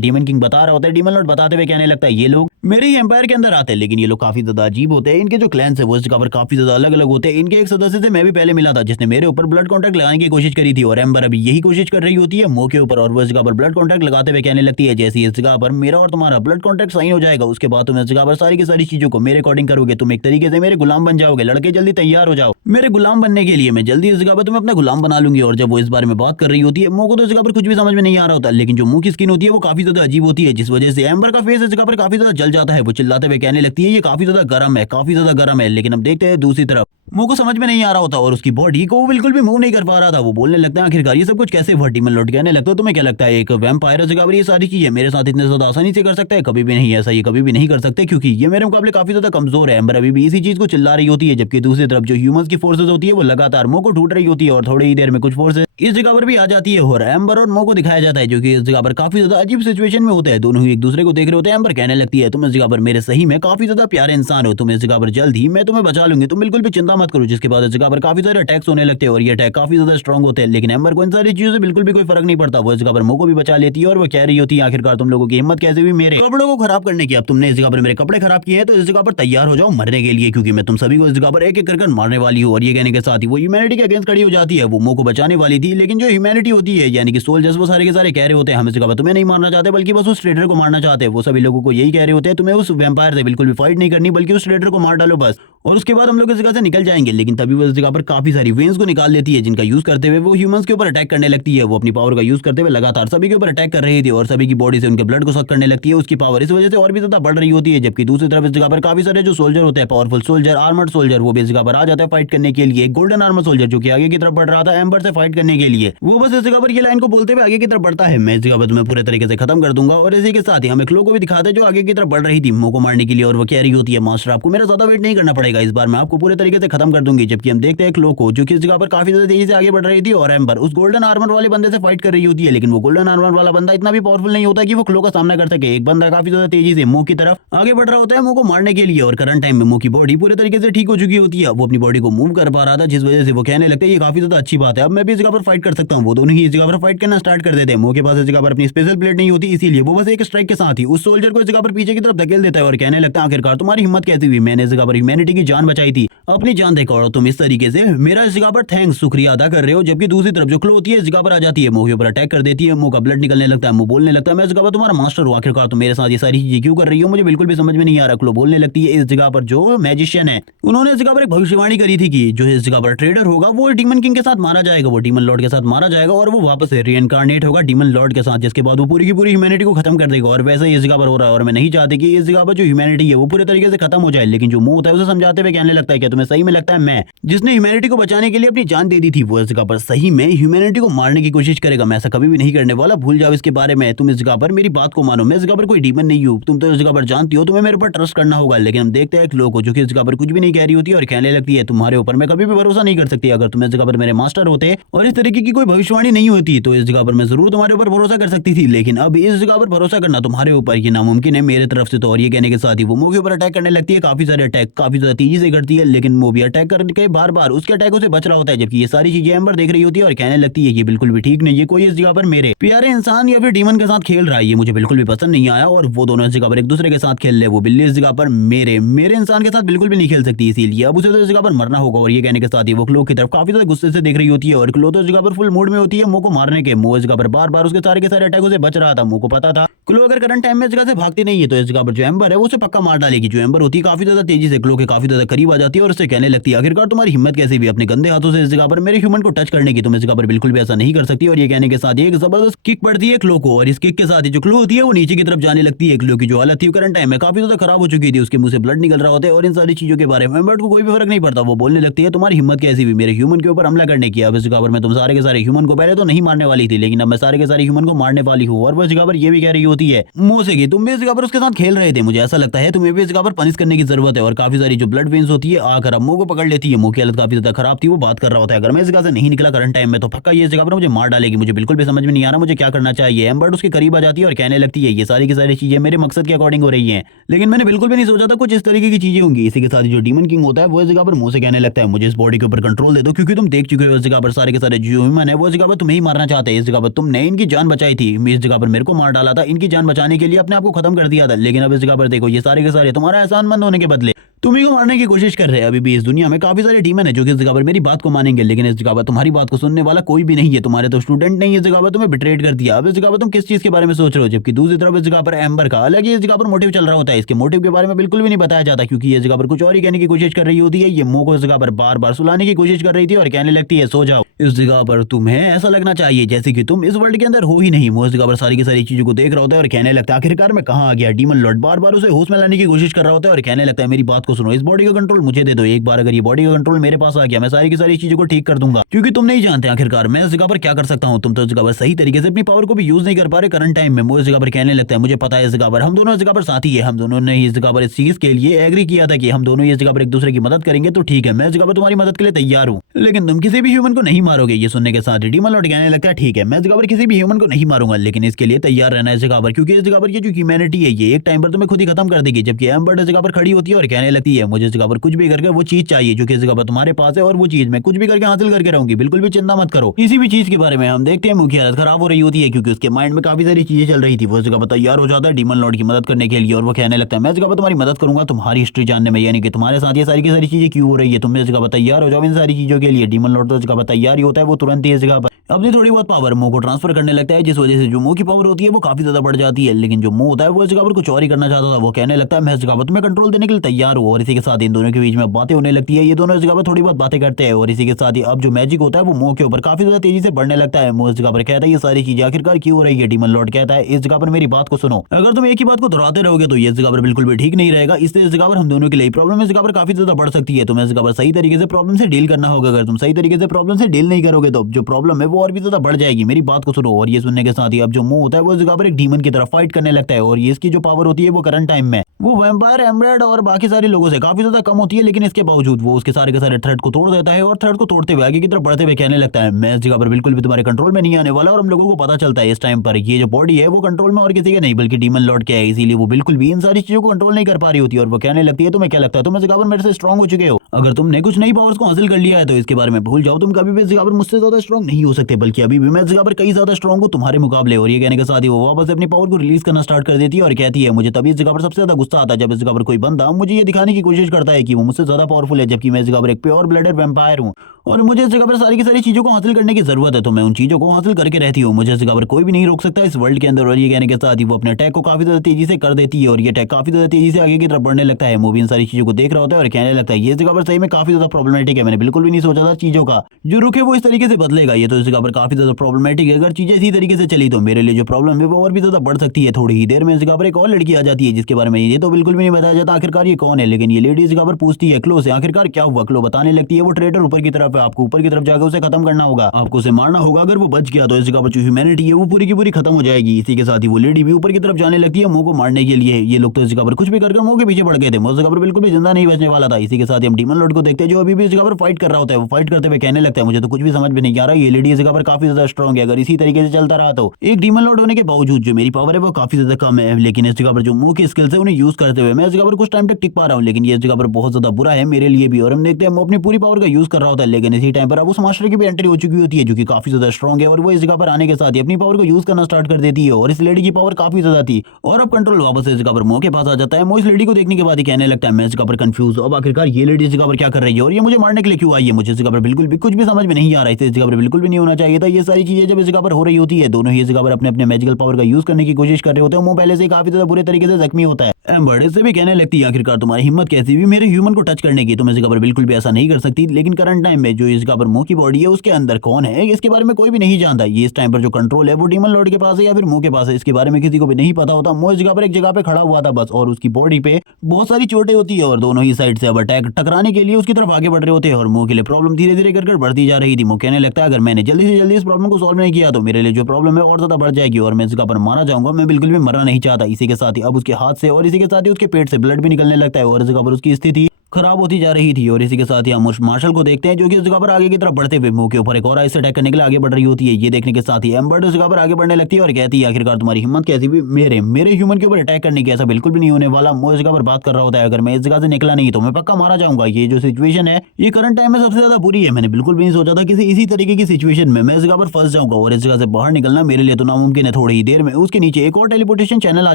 डीमन किंग बता रहा होता है, डीमन लॉर्ड बताते हुए कहने लगता है ये लोग मेरे ही एम्पायर के अंदर आते हैं लेकिन ये लोग काफी ज्यादा अजीब होते हैं, इनके जो क्लैंस है वो इस जगह पर काफी ज्यादा अलग अलग होते हैं। इनके एक सदस्य से मैं भी पहले मिला था जिसने मेरे ऊपर ब्लड कॉन्ट्रैक्ट लगाने की कोशिश करी थी और एम्बर अभी यही कोशिश कर रही होती है मो के ऊपर। और वो इस जगह पर ब्लड कॉन्ट्रैक्ट लगाते हुए कहने लगती है जैसे इस जगह पर मेरा और तुम्हारा ब्लड कॉन्ट्रैक्ट साइन हो जाएगा उसके बाद तुम इस जगह पर सारी की सारी चीजों को मेरे अकॉर्डिंग करोगे, तुम एक तरीके से मेरे गुलाम बन जाओगे। लड़के जल्दी तैयार हो जाओ मेरे गुलाम बनने के लिए, मैं जल्दी इस जगह पर तुम्हें अपना गुलाम बना लूंगी। और जब वो इस बारे में बात कर रही होती है मो को तो इस जगह पर कुछ भी समझ में नहीं आ रहा होता, लेकिन जो मुंह की स्किन होती है वो काफी ज्यादा अजीब होती है जिस वजह से एम्बर का फेस इस जगह पर काफी ज्यादा जल जाता है। वो चिल्लाते हुए कहने लगती है ये काफी ज्यादा गर्म है, काफी ज्यादा गर्म है। लेकिन अब देखते हैं दूसरी तरफ मो को समझ में नहीं आ रहा होता और उसकी बॉडी को वो बिल्कुल भी मूव नहीं कर पा रहा था। वो बोलने लगता है आखिरकार ये सब कुछ कैसे हुआ। डीमन लॉर्ड कहने लगता है तुम्हें क्या लगता है एक वैम्पायर इस जगह पर ये सारी चीजें मेरे साथ इतने ज्यादा आसानी से कर सकता है? कभी भी नहीं, ऐसा ये कभी भी नहीं कर सकते क्योंकि ये मेरे मुकाबले काफी ज्यादा कमजोर है। एम्बर अभी भी इसी चीज को चिल्ला रही होती है जबकि दूसरी तरफ जो ह्यूमंस की फोर्सेज होती है वो लगातार मो को ढूंढ रही होती है और थोड़ी ही देर में कुछ फोर्सेज इस जगह पर भी आ जाती है और एम्बर और मो को दिखाया जाता है जो कि इस जगह पर काफी ज्यादा अजीब सिचुएशन में होते हैं। दोनों ही एक दूसरे को देख रहे होते हैं। एम्बर कहने लगती है तुम इस जगह पर मेरे सही में काफी ज्यादा प्यारे इंसान हो, तुम इस जगह पर जल्द ही मैं तुम्हें बचा लूंगी, तुम बिल्कुल भी चिंता मत करो। जिसके बाद इस जगह पर काफी सारे अटैक्स होने लगते हैं और ये अटैक काफी ज्यादा स्ट्रॉन्ग होते हैं, लेकिन एम्बर को इन सारी चीजों से बिल्कुल भी कोई फर्क नहीं पड़ता। वो इस जगह पर मो को भी बचा लेती है और वो कह रही होती है आखिरकार तुम लोगों की हिम्मत कैसे हुई मेरे कपड़ों को खराब करने की। अब तुमने इस जगह पर मेरे कपड़े खराब किए हैं तो इस जगह पर तैयार हो जाओ मरने के लिए क्योंकि मैं तुम सभी को इस जगह पर एक एक करके मारने वाली हूँ। और ये कहने के साथ ही वो ह्यूमैनिटी के अगेंस्ट खड़ी हो जाती है। वो मो को बचाने वाली थी लेकिन जो ह्यूमैनिटी होती है यानी कि सोल्जर्स वो सारे के सारे कह रहे होते हैं हम इस जगह पर तुम्हें नहीं मारना चाहते बल्कि बस उस ट्रेडर को मारना चाहते हैं। वो सभी लोगों को यही कह रहे होते हैं तुम्हें उस वैम्पायर से बिल्कुल भी फाइट नहीं करनी बल्कि उस ट्रेडर को मार डालो बस, और उसके बाद हम लोग इस जगह से निकल जाएंगे। लेकिन तभी वो इस जगह पर काफी सारी वेन्स को निकाल लेती है जिनका यूज करते हुए वो ह्यूमंस के ऊपर अटैक करने लगती है। वो अपनी पावर का यूज करते हुए लगातार सभी के ऊपर अटैक कर रही थी और सभी की बॉडी से उनके ब्लड को सक करने लगती है। उसकी पावर इस वजह से और भी ज्यादा बढ़ रही होती है जबकि दूसरी तरफ इस जगह पर काफी सारे जो सोल्जर होते हैं पावरफुल सोल्जर आर्मर्ड सोल्जर वो भी इस जगह पर आ जाता है फाइट करने के लिए। गोल्डन आर्मर सोल्जर जो कि आगे की तरफ बढ़ रहा था एम्बर से फाइट करने के लिए वो बस इस जगह पर ये लाइन को बोलते हुए आगे की तरफ बढ़ता है मैं इस जगह पर तुम्हें पूरे तरीके से खत्म कर दूंगा। और इसी के साथ ही हमें क्लो को भी दिखाते हैं जो आगे की तरफ बढ़ रही थी मो को मारने के लिए और वो कह रही होती है मास्टर आपको मेरा ज्यादा वेट नहीं करना पड़ेगा, इस बार मैं आपको पूरे तरीके से खत्म कर दूंगी। जबकि हम देखते हैं क्लो को जो कि इस जगह पर काफी ज्यादा तेजी से आगे बढ़ रही थी और एम्बर उस गोल्डन आर्मर वाले बंदे से फाइट कर रही होती है। लेकिन वो गोल्डन आर्मर वाला बंदा इतना भी पावरफुल नहीं होता कि वो क्लो का सामना कर सके। एक बंदा काफी ज्यादा तेजी से मो की तरफ आगे बढ़ रहा होता है मो को मारने के लिए और करंट टाइम में मो की बॉडी पूरे तरीके से ठीक हो चुकी होती है। वो अपनी बॉडी को मूव कर पा रहा था जिस वजह से वो कहने लगता है ये काफी ज्यादा अच्छी बात है, अब मैं भी इस जगह पर फाइट कर सकता हूँ। वो दोनों ही इस जगह पर फाइट करना स्टार्ट कर देते हैं। मो के पास इस जगह पर अपनी स्पेशल प्लेट नहीं होती इसीलिए वो बस एक स्ट्राइक के साथ ही उस सोल्जर को इस जगह पर पीछे की तरफ धकेल देता है और कहने लगता है आखिरकार तुम्हारी हिम्मत कैसी हुई, मैंने इस जगह पर ह्यूमैनिटी की जान बचाई थी, अपनी जान देखो और तुम इस तरीके से मेरा इस जगह पर थैंक्स शुक्रिया अदा कर रहे हो। जबकि दूसरी तरफ जो क्लो होती है इस जगह पर आ जाती है मो के ऊपर अटैक कर देती है। मो का ब्लड निकलने लगता है। मो बोलने लगता है मैं इस जगह पर तुम्हारा मास्टर हूँ, आखिरकार तुम मेरे साथ ये सारी चीजें क्यों कर रही हो, मुझे बिल्कुल भी समझ में नहीं आ रहा। क्लो बोलने लगती है इस जगह पर जो मैजिशियन है उन्होंने इस जगह पर एक भविष्यवाणी करी थी कि जो इस जगह पर ट्रेडर होगा वो डीमन किंग के साथ मारा जाएगा, वो डीमन लॉर्ड के साथ मारा जाएगा और वो वापस से रीइंकार्नेट होगा डीमन लॉर्ड के साथ जिसके बाद वो पूरी की पूरी ह्यूमैनिटी को खत्म कर देगा। और वैसे ही इस जगह पर हो रहा है और मैं नहीं चाहती कि इस जगह पर जो ह्यूमैनिटी है वो पूरे तरीके से खत्म हो जाए। लेकिन जो मो होता है उसे समझाते हुए कहने लगता है कि तुम्हें सही में लगता है मैं जिसने ह्यूमैनिटी को बचाने के लिए अपनी जान दे दी थी वो इस जगह पर सही में ह्यूमैनिटी को मारने की कोशिश करेगा? मैं ऐसा कभी भी नहीं करने वाला, भूल जाओ इसके बारे में। तुम इस जगह पर मेरी बात को मानो, मैं इस जगह पर कोई डीमन नहीं हूँ, तुम तो इस जगह पर जानती हो, तुम्हें मेरे ऊपर ट्रस्ट करना होगा। लेकिन हम देखते हैं एक लोग जो कि इस जगह पर कुछ भी नहीं कह रही होती है और कहने लगती है तुम्हारे ऊपर मैं कभी भी भरोसा नहीं कर सकती। अगर तुम इस जगह पर मेरे मास्टर होते और इस तरीके की कोई भविष्यवाणी नहीं होती तो इस जगह पर मैं जरूर तुम्हारे ऊपर भरोसा कर सकती थी, लेकिन अब इस जगह पर भरोसा करना तुम्हारे ऊपर ये नामुमकिन है मेरे तरफ से। तो और ये कहने के साथ ही वो मो के ऊपर अटैक करने लगती है, काफी सारे अटैक काफी ज्यादा तेजी से करती है, लेकिन वो भी अटैक करके बार बार उसके अटैकों से बच रहा होता है। जबकि ये सारी चीजें एम्बर देख रही होती है और कहने लगती है ये बिल्कुल भी ठीक नहीं है, कोई इस जगह पर मेरे प्यारे इंसान या फिर डीमन के साथ खेल रहा है, ये मुझे बिल्कुल भी पसंद नहीं आया। और वो दोनों इस जगह पर एक दूसरे के साथ खेल रहे, वो बिल्ली इस जगह पर मेरे इंसान के साथ बिल्कुल भी नहीं खेल सकती, इसीलिए अब उसे तो इस जगह पर मरना होगा। और ये कहने के साथ ही वो क्लो की तरफ काफी ज्यादा गुस्से से देख रही होती है और क्लो तो इस जगह पर फुल मूड में होती है मो को मारने के। मो इस जगह पर बार बार उसके सारे के सारे अटैकों से बच रहा था। मो को पता था क्लो अगर करंट टाइम में इस जगह से भागती नहीं है तो इस जगह पर जो एम्बर है वो उसे पक्का मार डालेगी। जो एम्बर होती है काफी ज्यादा तेजी से क्लो के काफी ज्यादा करीब आ जाती है और उससे कहने लगती है आखिरकार तुम्हारी हिम्मत कैसे भी अपने गंदे हाथों से इस जगह पर मेरे ह्यूमन को टच करने की, तुम इस जगह पर बिल्कुल भी ऐसा नहीं कर सकती। और ये कहने के साथ एक जबरदस्त किक पड़ती है क्लो को और इस किक के साथ ही जो क्लो होती है वो नीचे की तरफ जाने लगती है। क्लो की जो हालत थी करंट टाइम में काफी ज्यादा खराब हो चुकी थी, उसके मुंह से ब्लड निकल रहा होता है और इन सारी चीजों के बारे में एम्बर को कोई भी फर्क नहीं पड़ता। वो बोलने लगती है तुम्हारी हिम्मत कैसी भी मेरे ह्यूमन के ऊपर हमला करने की। अब इस जगह पर मैं तुम सारे के सारे ह्यूमन को पहले तो नहीं मारने वाली थी, लेकिन अब मैं सारे के सारे ह्यूमन को मारने वाली हूँ। और वो इस जगह पर ये भी कह रही होती है मुंह से कि तुम भी इस जगह पर उसके साथ खेल रहे थे, मुझे ऐसा लगता है तुम्हें भी इस जगह पर पनिश करने की जरूरत है। और काफी सारी जो ब्लड वेन्स होती है आकर अब मुंह को पकड़ लेती है। मुंह की हालत काफी ज्यादा खराब थी, वो बात कर रहा होता है अगर मैं इस जगह से नहीं निकला करंट टाइम में तो पक्का ये इस जगह पर मुझे मार डालेगी। मुझे बिल्कुल भी समझ में नहीं आ रहा मुझे क्या करना चाहिए। एम्बर उसके करीब आ जाती है और कहने लगती है ये सारी की सारी चीजें मेरे मकसद के अकॉर्डिंग हो रही है, लेकिन मैंने बिल्कुल भी नहीं सोचा था कुछ इस तरीके की चीजें होंगी। इसी के साथ जो डीमन किंग होता है वो इस जगह पर मुंह से कहने लगता है मुझे इस बॉडी के ऊपर कंट्रोल दे दो, क्योंकि तुम देख चुके हो इस जगह पर सारे के सारे जो ह्यूमन है वो इस जगह पर तुम्हें ही मारना चाहते हैं। इस जगह पर तुमने इनकी जान बचाई थी, इस जगह पर मेरे को मार डाला था, इनकी जान बचाने के लिए अपने आप को खत्म कर दिया था, लेकिन अब इस जगह पर देखो ये सारे के सारे तुम्हारा एहसानमंद होने के बदले तुम्ही को मारने की कोशिश कर रहे हैं। अभी भी इस दुनिया में काफी सारे डीमन है जो कि इस जगह पर मेरी बात को मानेंगे, लेकिन इस जगह पर तुम्हारी बात को सुनने वाला कोई भी नहीं है। तुम्हारे तो स्टूडेंट नहीं है, इस जगह पर तुम्हें बिट्रेड कर दिया। अब इस जगह पर तुम किस चीज के बारे में सोच रहे हो, जबकि दूसरी तरफ इस जगह पर एम्बर का अलग ही इस जगह पर मोटिव चल रहा होता है। इसके मोटिव के बारे में बिल्कुल भी नहीं बताया जाता, क्योंकि ये जगह पर कुछ और ही कहने की कोशिश कर रही होती है। ये मुंह को इस जगह पर बार बार सुलाने की कोशिश कर रही थी और कहने लगती है सो जाओ। इस जगह पर तुम्हें ऐसा लगना चाहिए जैसे कि तुम इस वर्ल्ड के अंदर हो ही नहीं। वो इस जगह पर सारी की सारी चीजों को देख रहा होता है और कहने लगता है आखिरकार मैं कहाँ आ गया। डीमन लॉर्ड बार बार उसे होश में लाने की कोशिश कर रहा होता है और कहने लगता है मेरी बात को सुनो, इस बॉडी का कंट्रोल मुझे दे दो। एक बार अगर ये बॉडी का कंट्रोल मेरे पास आ गया मैं सारी की सारी चीजों को ठीक कर दूंगा, क्योंकि तुम नहीं जानते आखिरकार मैं इस जगह पर क्या कर सकता हूँ। तुम तो इस जगह पर सही तरीके से अपनी पावर को भी यूज नहीं कर पा रहे करंट टाइम में। वो इस जगह पर कहने लगता है मुझे पता है इस जगह पर हम दोनों इस जगह पर साथी है, हम दोनों ने इस जगह पर इस चीज के लिए एग्री किया था कि हम दोनों इस जगह पर एक दूसरे की मदद करेंगे, तो ठीक है मैं इस जगह पर तुम्हारी मदद के लिए तैयार हूँ, लेकिन तुम किसी भी ह्यूमन को नहीं मारोगे। ये सुनने के साथ डीमन लॉर्ड कहने लगता है ठीक है मैं इस जगह पर किसी भी ह्यूमन को नहीं मारूंगा, लेकिन इसके लिए तैयार रहना है इस जगह पर, क्योंकि इस जगह पर ये जो ह्यूमैनिटी है ये एक टाइम पर तुम्हें खुद ही खत्म कर देगी। जबकि एम्बर इस जगह पर खड़ी होती है और कहने लगती है मुझे इस जगह पर कुछ भी करके वो चीज चाहिए जो कि इस जगह पर तुम्हारे पास है, और वो चीज मैं कुछ भी करके हासिल करके रहूंगी, बिल्कुल भी चिंता मत करो। किसी भी चीज के बारे में हम देखते हैं मुंह की हालत खराब हो रही होती है, क्योंकि उसके माइंड में काफी सारी चीजें चल रही थी। वो इस जगह पर तैयार हो जाता है डीमन लॉर्ड की मदद करने के लिए और वो कहने लगता है मैं इस जगह पर तुम्हारी मदद करूंगा तुम्हारी हिस्ट्री जानने में, यानी कि तुम्हारे साथ ये सारी की सारी चीजें क्यों हो रही है, तुम इस जगह पर तैयार हो जाओ इन सारी चीजों के लिए। डीमन लॉर्ड तो इस जगह पर तैयार ही होता है, वो तुरंत ही इस जगह पर अपनी थोड़ी बहुत पावर मुंह को ट्रांसफर करने लगता है, जिस वजह से जो मुंह की पावर होती है वो काफी ज्यादा बढ़ जाती है। लेकिन जो मुंह होता है वो इस जगह पर कुछ और ही करना चाहता था। वो कहने लगता है मैं इस जगह पर तुम्हें कंट्रोल देने के लिए तैयार हूँ, और इसी के साथ इन दोनों के बीच में बातें होने लगती है। ये दोनों इस जगह पर थोड़ी बहुत बातें करते हैं और इसी के साथ ही अब जो मैजिक होता है वो मुंह के ऊपर काफी ज्यादा तेजी से बढ़ने लगता है। मुंह इस जगह पर कहता है ये सारी चीजें आखिरकार क्यों हो रही है। डीमन लॉर्ड कहता है इस जगह पर मेरी बात को सुनो, अगर तुम एक ही बात को दोहराते रहोगे तो ये इस जगह पर बिल्कुल भी ठीक नहीं रहेगा। इससे इस जगह पर हम दोनों के लिए प्रॉब्लम इस जगह पर काफी ज्यादा बढ़ सकती है। तुम्हें इस जगह पर सही तरीके से प्रॉब्लम से डील करना होगा। अगर तुम सही तरीके से प्रॉब्लम से डील नहीं करोगे तो जो प्रॉब्लम है वो और भी ज्यादा बढ़ जाएगी। मेरी बात को सुनो। और ये सुनने के साथ ही अब जो मुंह होता है वो इस जगह पर एक डीमन की तरफ फाइट करने लगता है, और ये इसकी जो पावर होती है वो करंट टाइम में वो वैम्पायर एमराल्ड और बाकी सारे लोगों से काफी ज्यादा कम होती है, लेकिन इसके बावजूद वो उसके सारे के सारे थ्रेड को तोड़ देता है और थ्रेड को तोड़ते हुए आगे की तरफ बढ़ते हुए कहने लगता है मैं इस जगह पर बिल्कुल भी तुम्हारे कंट्रोल में नहीं आने वाला। और हम लोगों को पता चलता है इस टाइम पर ये जो बॉडी है वो कंट्रोल में और किसी के नहीं बल्कि डीमन लॉर्ड के है, इसीलिए वो बिल्कुल भी इन सारी चीजों को कंट्रोल नहीं कर पा रही होती। और वो कहने लगती है तुम्हें क्या लगता है तुम इस जगह पर मेरे से स्ट्रांग हो चुके हो, अगर तुमने कुछ नई पावर्स को हासिल कर लिया है तो इसके बारे में भूल जाओ, तुम कभी भी इस जगह पर मुझसे ज्यादा स्ट्रांग नहीं हो सकते, बल्कि अभी भी मैं इस जगह पर कई ज्यादा स्ट्रांग हूं तुम्हारे मुकाबले। और ये कहने के साथ ही वो वापस अपनी पावर को रिलीज करना स्टार्ट कर देती है और कहती है मुझे तभी इस जगह पर सबसे ज्यादा गुस्सा आता है जब इस जगह पर कोई बंदा मुझे ये दिखाने की कोशिश करता है कि वो मुझसे ज्यादा पावरफुल है, जबकि मैं इस जगह पर एक प्योर ब्लडेड वैम्पायर हूं और मुझे इस जगह पर सारी की सारी चीजों को हासिल करने की जरूरत है, तो मैं उन चीजों को हासिल करके रहती हूँ। मुझे इस जगह पर कोई भी नहीं रोक सकता इस वर्ल्ड के अंदर। और ये कहने के साथ ही वो अपने अटैक को काफी ज्यादा तेजी से कर देती है और ये अटैक काफी ज्यादा तेजी से आगे की तरफ बढ़ने लगता है। वो भी इन सारी चीजों को देख रहा होता है और कहने लगता है ये जगह पर सही में काफी ज्यादा प्रॉब्लमेटिक है, मैंने बिल्कुल भी नहीं सोचा था चीजों का जो रुके वो इस तरीके से बदलेगा। ये तो इस जगह पर काफी ज्यादा प्रॉब्लमेटिक है, अगर चीजें इसी तरीके से चली तो मेरे लिए जो प्रॉब्लम है वो और भी ज्यादा बढ़ सकती है। थोड़ी ही देर में इस जगह पर एक और लड़की आ जाती है जिसके बारे में ये तो बिल्कुल भी नहीं बताया जाता आखिरकार ये कौन है, लेकिन ये लेडी इस जगह पर पूछती है क्लो से आखिरकार क्या हुआ। क्लो बताने लगती है वो ट्रेडर ऊपर की तरफ पे आपको ऊपर की तरफ जाकर उसे खत्म करना होगा, आपको उसे मारना होगा। अगर वो बच गया तो इस जगह पर जो ह्यूमैनिटी है वो पूरी की पूरी खत्म हो जाएगी। इसी के साथ ही वो लेडी भी ऊपर की तरफ जाने लगती है मुंह को मारने के लिए। ये लोग तो इस जगह पर कुछ भी करके मुंह के पीछे पड़ गए थे, मुंह इस जगह पर बिल्कुल भी जिंदा नहीं बचने वाला था। इसी के साथ ही हम डीमन लॉर्ड को देखते हैं जो अभी भी इस जगह पर फाइट कर रहा होता है। वो फाइट करते हुए कहने लगता है मुझे तो कुछ भी समझ में नहीं आ रहा, ये लेडी इस जगह पर काफी ज्यादा स्ट्रॉन्ग है, अगर इसी तरीके से चलता रहा तो एक डीमन लॉर्ड होने के बावजूद जो मेरी पावर है वो काफी ज्यादा कम है, लेकिन इस जगह पर जो मुंह की स्किल्स है उन्हें यूज करते हुए मैं इस जगह पर कुछ टाइम तक टिक पा रहा हूँ। लेकिन ये इस जगह पर बहुत ज्यादा बुरा है मेरे लिए भी। और हम देखते हैं वो अपनी पूरी पावर का यूज कर रहा होता है, लेकिन इसी टाइम पर अब उस मास्टर की भी एंट्री हो चुकी होती है जो कि काफी ज्यादा स्ट्रॉन्ग है। और वो इस जगह पर आने के साथ ही अपनी पावर को यूज करना स्टार्ट कर देती है। और इस लेडी की पावर काफी ज्यादा थी और अब कंट्रोल वापस से इस जगह पर मुंह के पास आ जाता है। वो इस लेडी को देखने के बाद ही कहने लगता है मैं इस जगह पर कंफ्यूज, अब आखिरकार ये लेडी इस जगह पर क्या कर रही है और ये मुझे मारने के लिए क्यों आई है, मुझे इस जगह पर बिल्कुल भी कुछ भी समझ में नहीं आ रहा है। इस जगह पर बिल्कुल भी नहीं होना चाहिए था। ये सारी चीजें जब इस जगह पर हो रही होती है दोनों ही इस जगह पर अपने अपने मैजिकल पावर का यूज करने की कोशिश कर रहे होते हैं। वो पहले से ही काफी ज्यादा बुरे तरीके से जख्मी होता है। एम्बर इससे भी कहने लगती है आखिरकार तुम्हारी हिम्मत कैसी भी मेरे ह्यूमन को टच करने की, तुम इस जगह पर बिल्कुल भी ऐसा नहीं कर सकती। लेकिन करंट टाइम में जो इस जगह पर मुंह की बॉडी है उसके अंदर कौन है इसके बारे में कोई भी नहीं जानता। ये इस टाइम पर जो कंट्रोल है वो डीमन लॉर्ड के पास है या फिर मुंह के पास है, इसके बारे में किसी को भी नहीं पता होता। मुंह इस जगह पर एक जगह पे खड़ा हुआ था बस, और उसकी बॉडी पे बहुत सारी चोटें होती है और दोनों ही साइड से अब अटैक टकराने के लिए उसकी तरफ आगे बढ़ रहे होते हैं। और मुंह के लिए प्रॉब्लम धीरे धीरे कर बढ़ती जा रही थी। मुंह कहने लगता है अगर मैंने जल्दी से जल्दी इस प्रॉब्लम को सॉल्व नहीं किया तो मेरे लिए जो प्रॉब्लम है और ज्यादा बढ़ जाएगी और मैं इस जगह पर मारा जाऊंगा। मैं बिल्कुल भी मरना नहीं चाहता। इसी के साथ ही अब उसके हाथ से और इसी के साथ ही उसके पेट से ब्लड भी निकलने लगता है और इस जगह पर उसकी स्थिति खराब होती जा रही थी। और इसी के साथ ही हम उस मार्शल को देखते हैं जो कि इस जगह पर आगे की तरफ बढ़ते हुए मुंह के ऊपर एक और आइस अटैक करने के लिए आगे बढ़ रही होती है। ये देखने के साथ ही एम्बर उस जगह पर आगे बढ़ने लगती है और कहती है आखिरकार तुम्हारी हिम्मत कैसी भी मेरे ह्यूमन के ऊपर अटैक करने की, ऐसा बिल्कुल भी नहीं होने वाला। मुंह इस जगह पर बात कर रहा होता है अगर मैं इस जगह से निकला नहीं तो मैं पक्का मारा जाऊंगा। ये जो सिचुएशन है ये करंट टाइम में सबसे ज्यादा बुरी है। मैंने बिल्कुल भी नहीं सोचा था किसी इसी तरीके की सिचुएशन में मैं इस जगह पर फंस जाऊंगा और इस जगह से बाहर निकलना मेरे लिए तो नामुमकिन है। थोड़ी ही देर में उसके नीचे एक और टेलीपोर्टेशन चैनल आ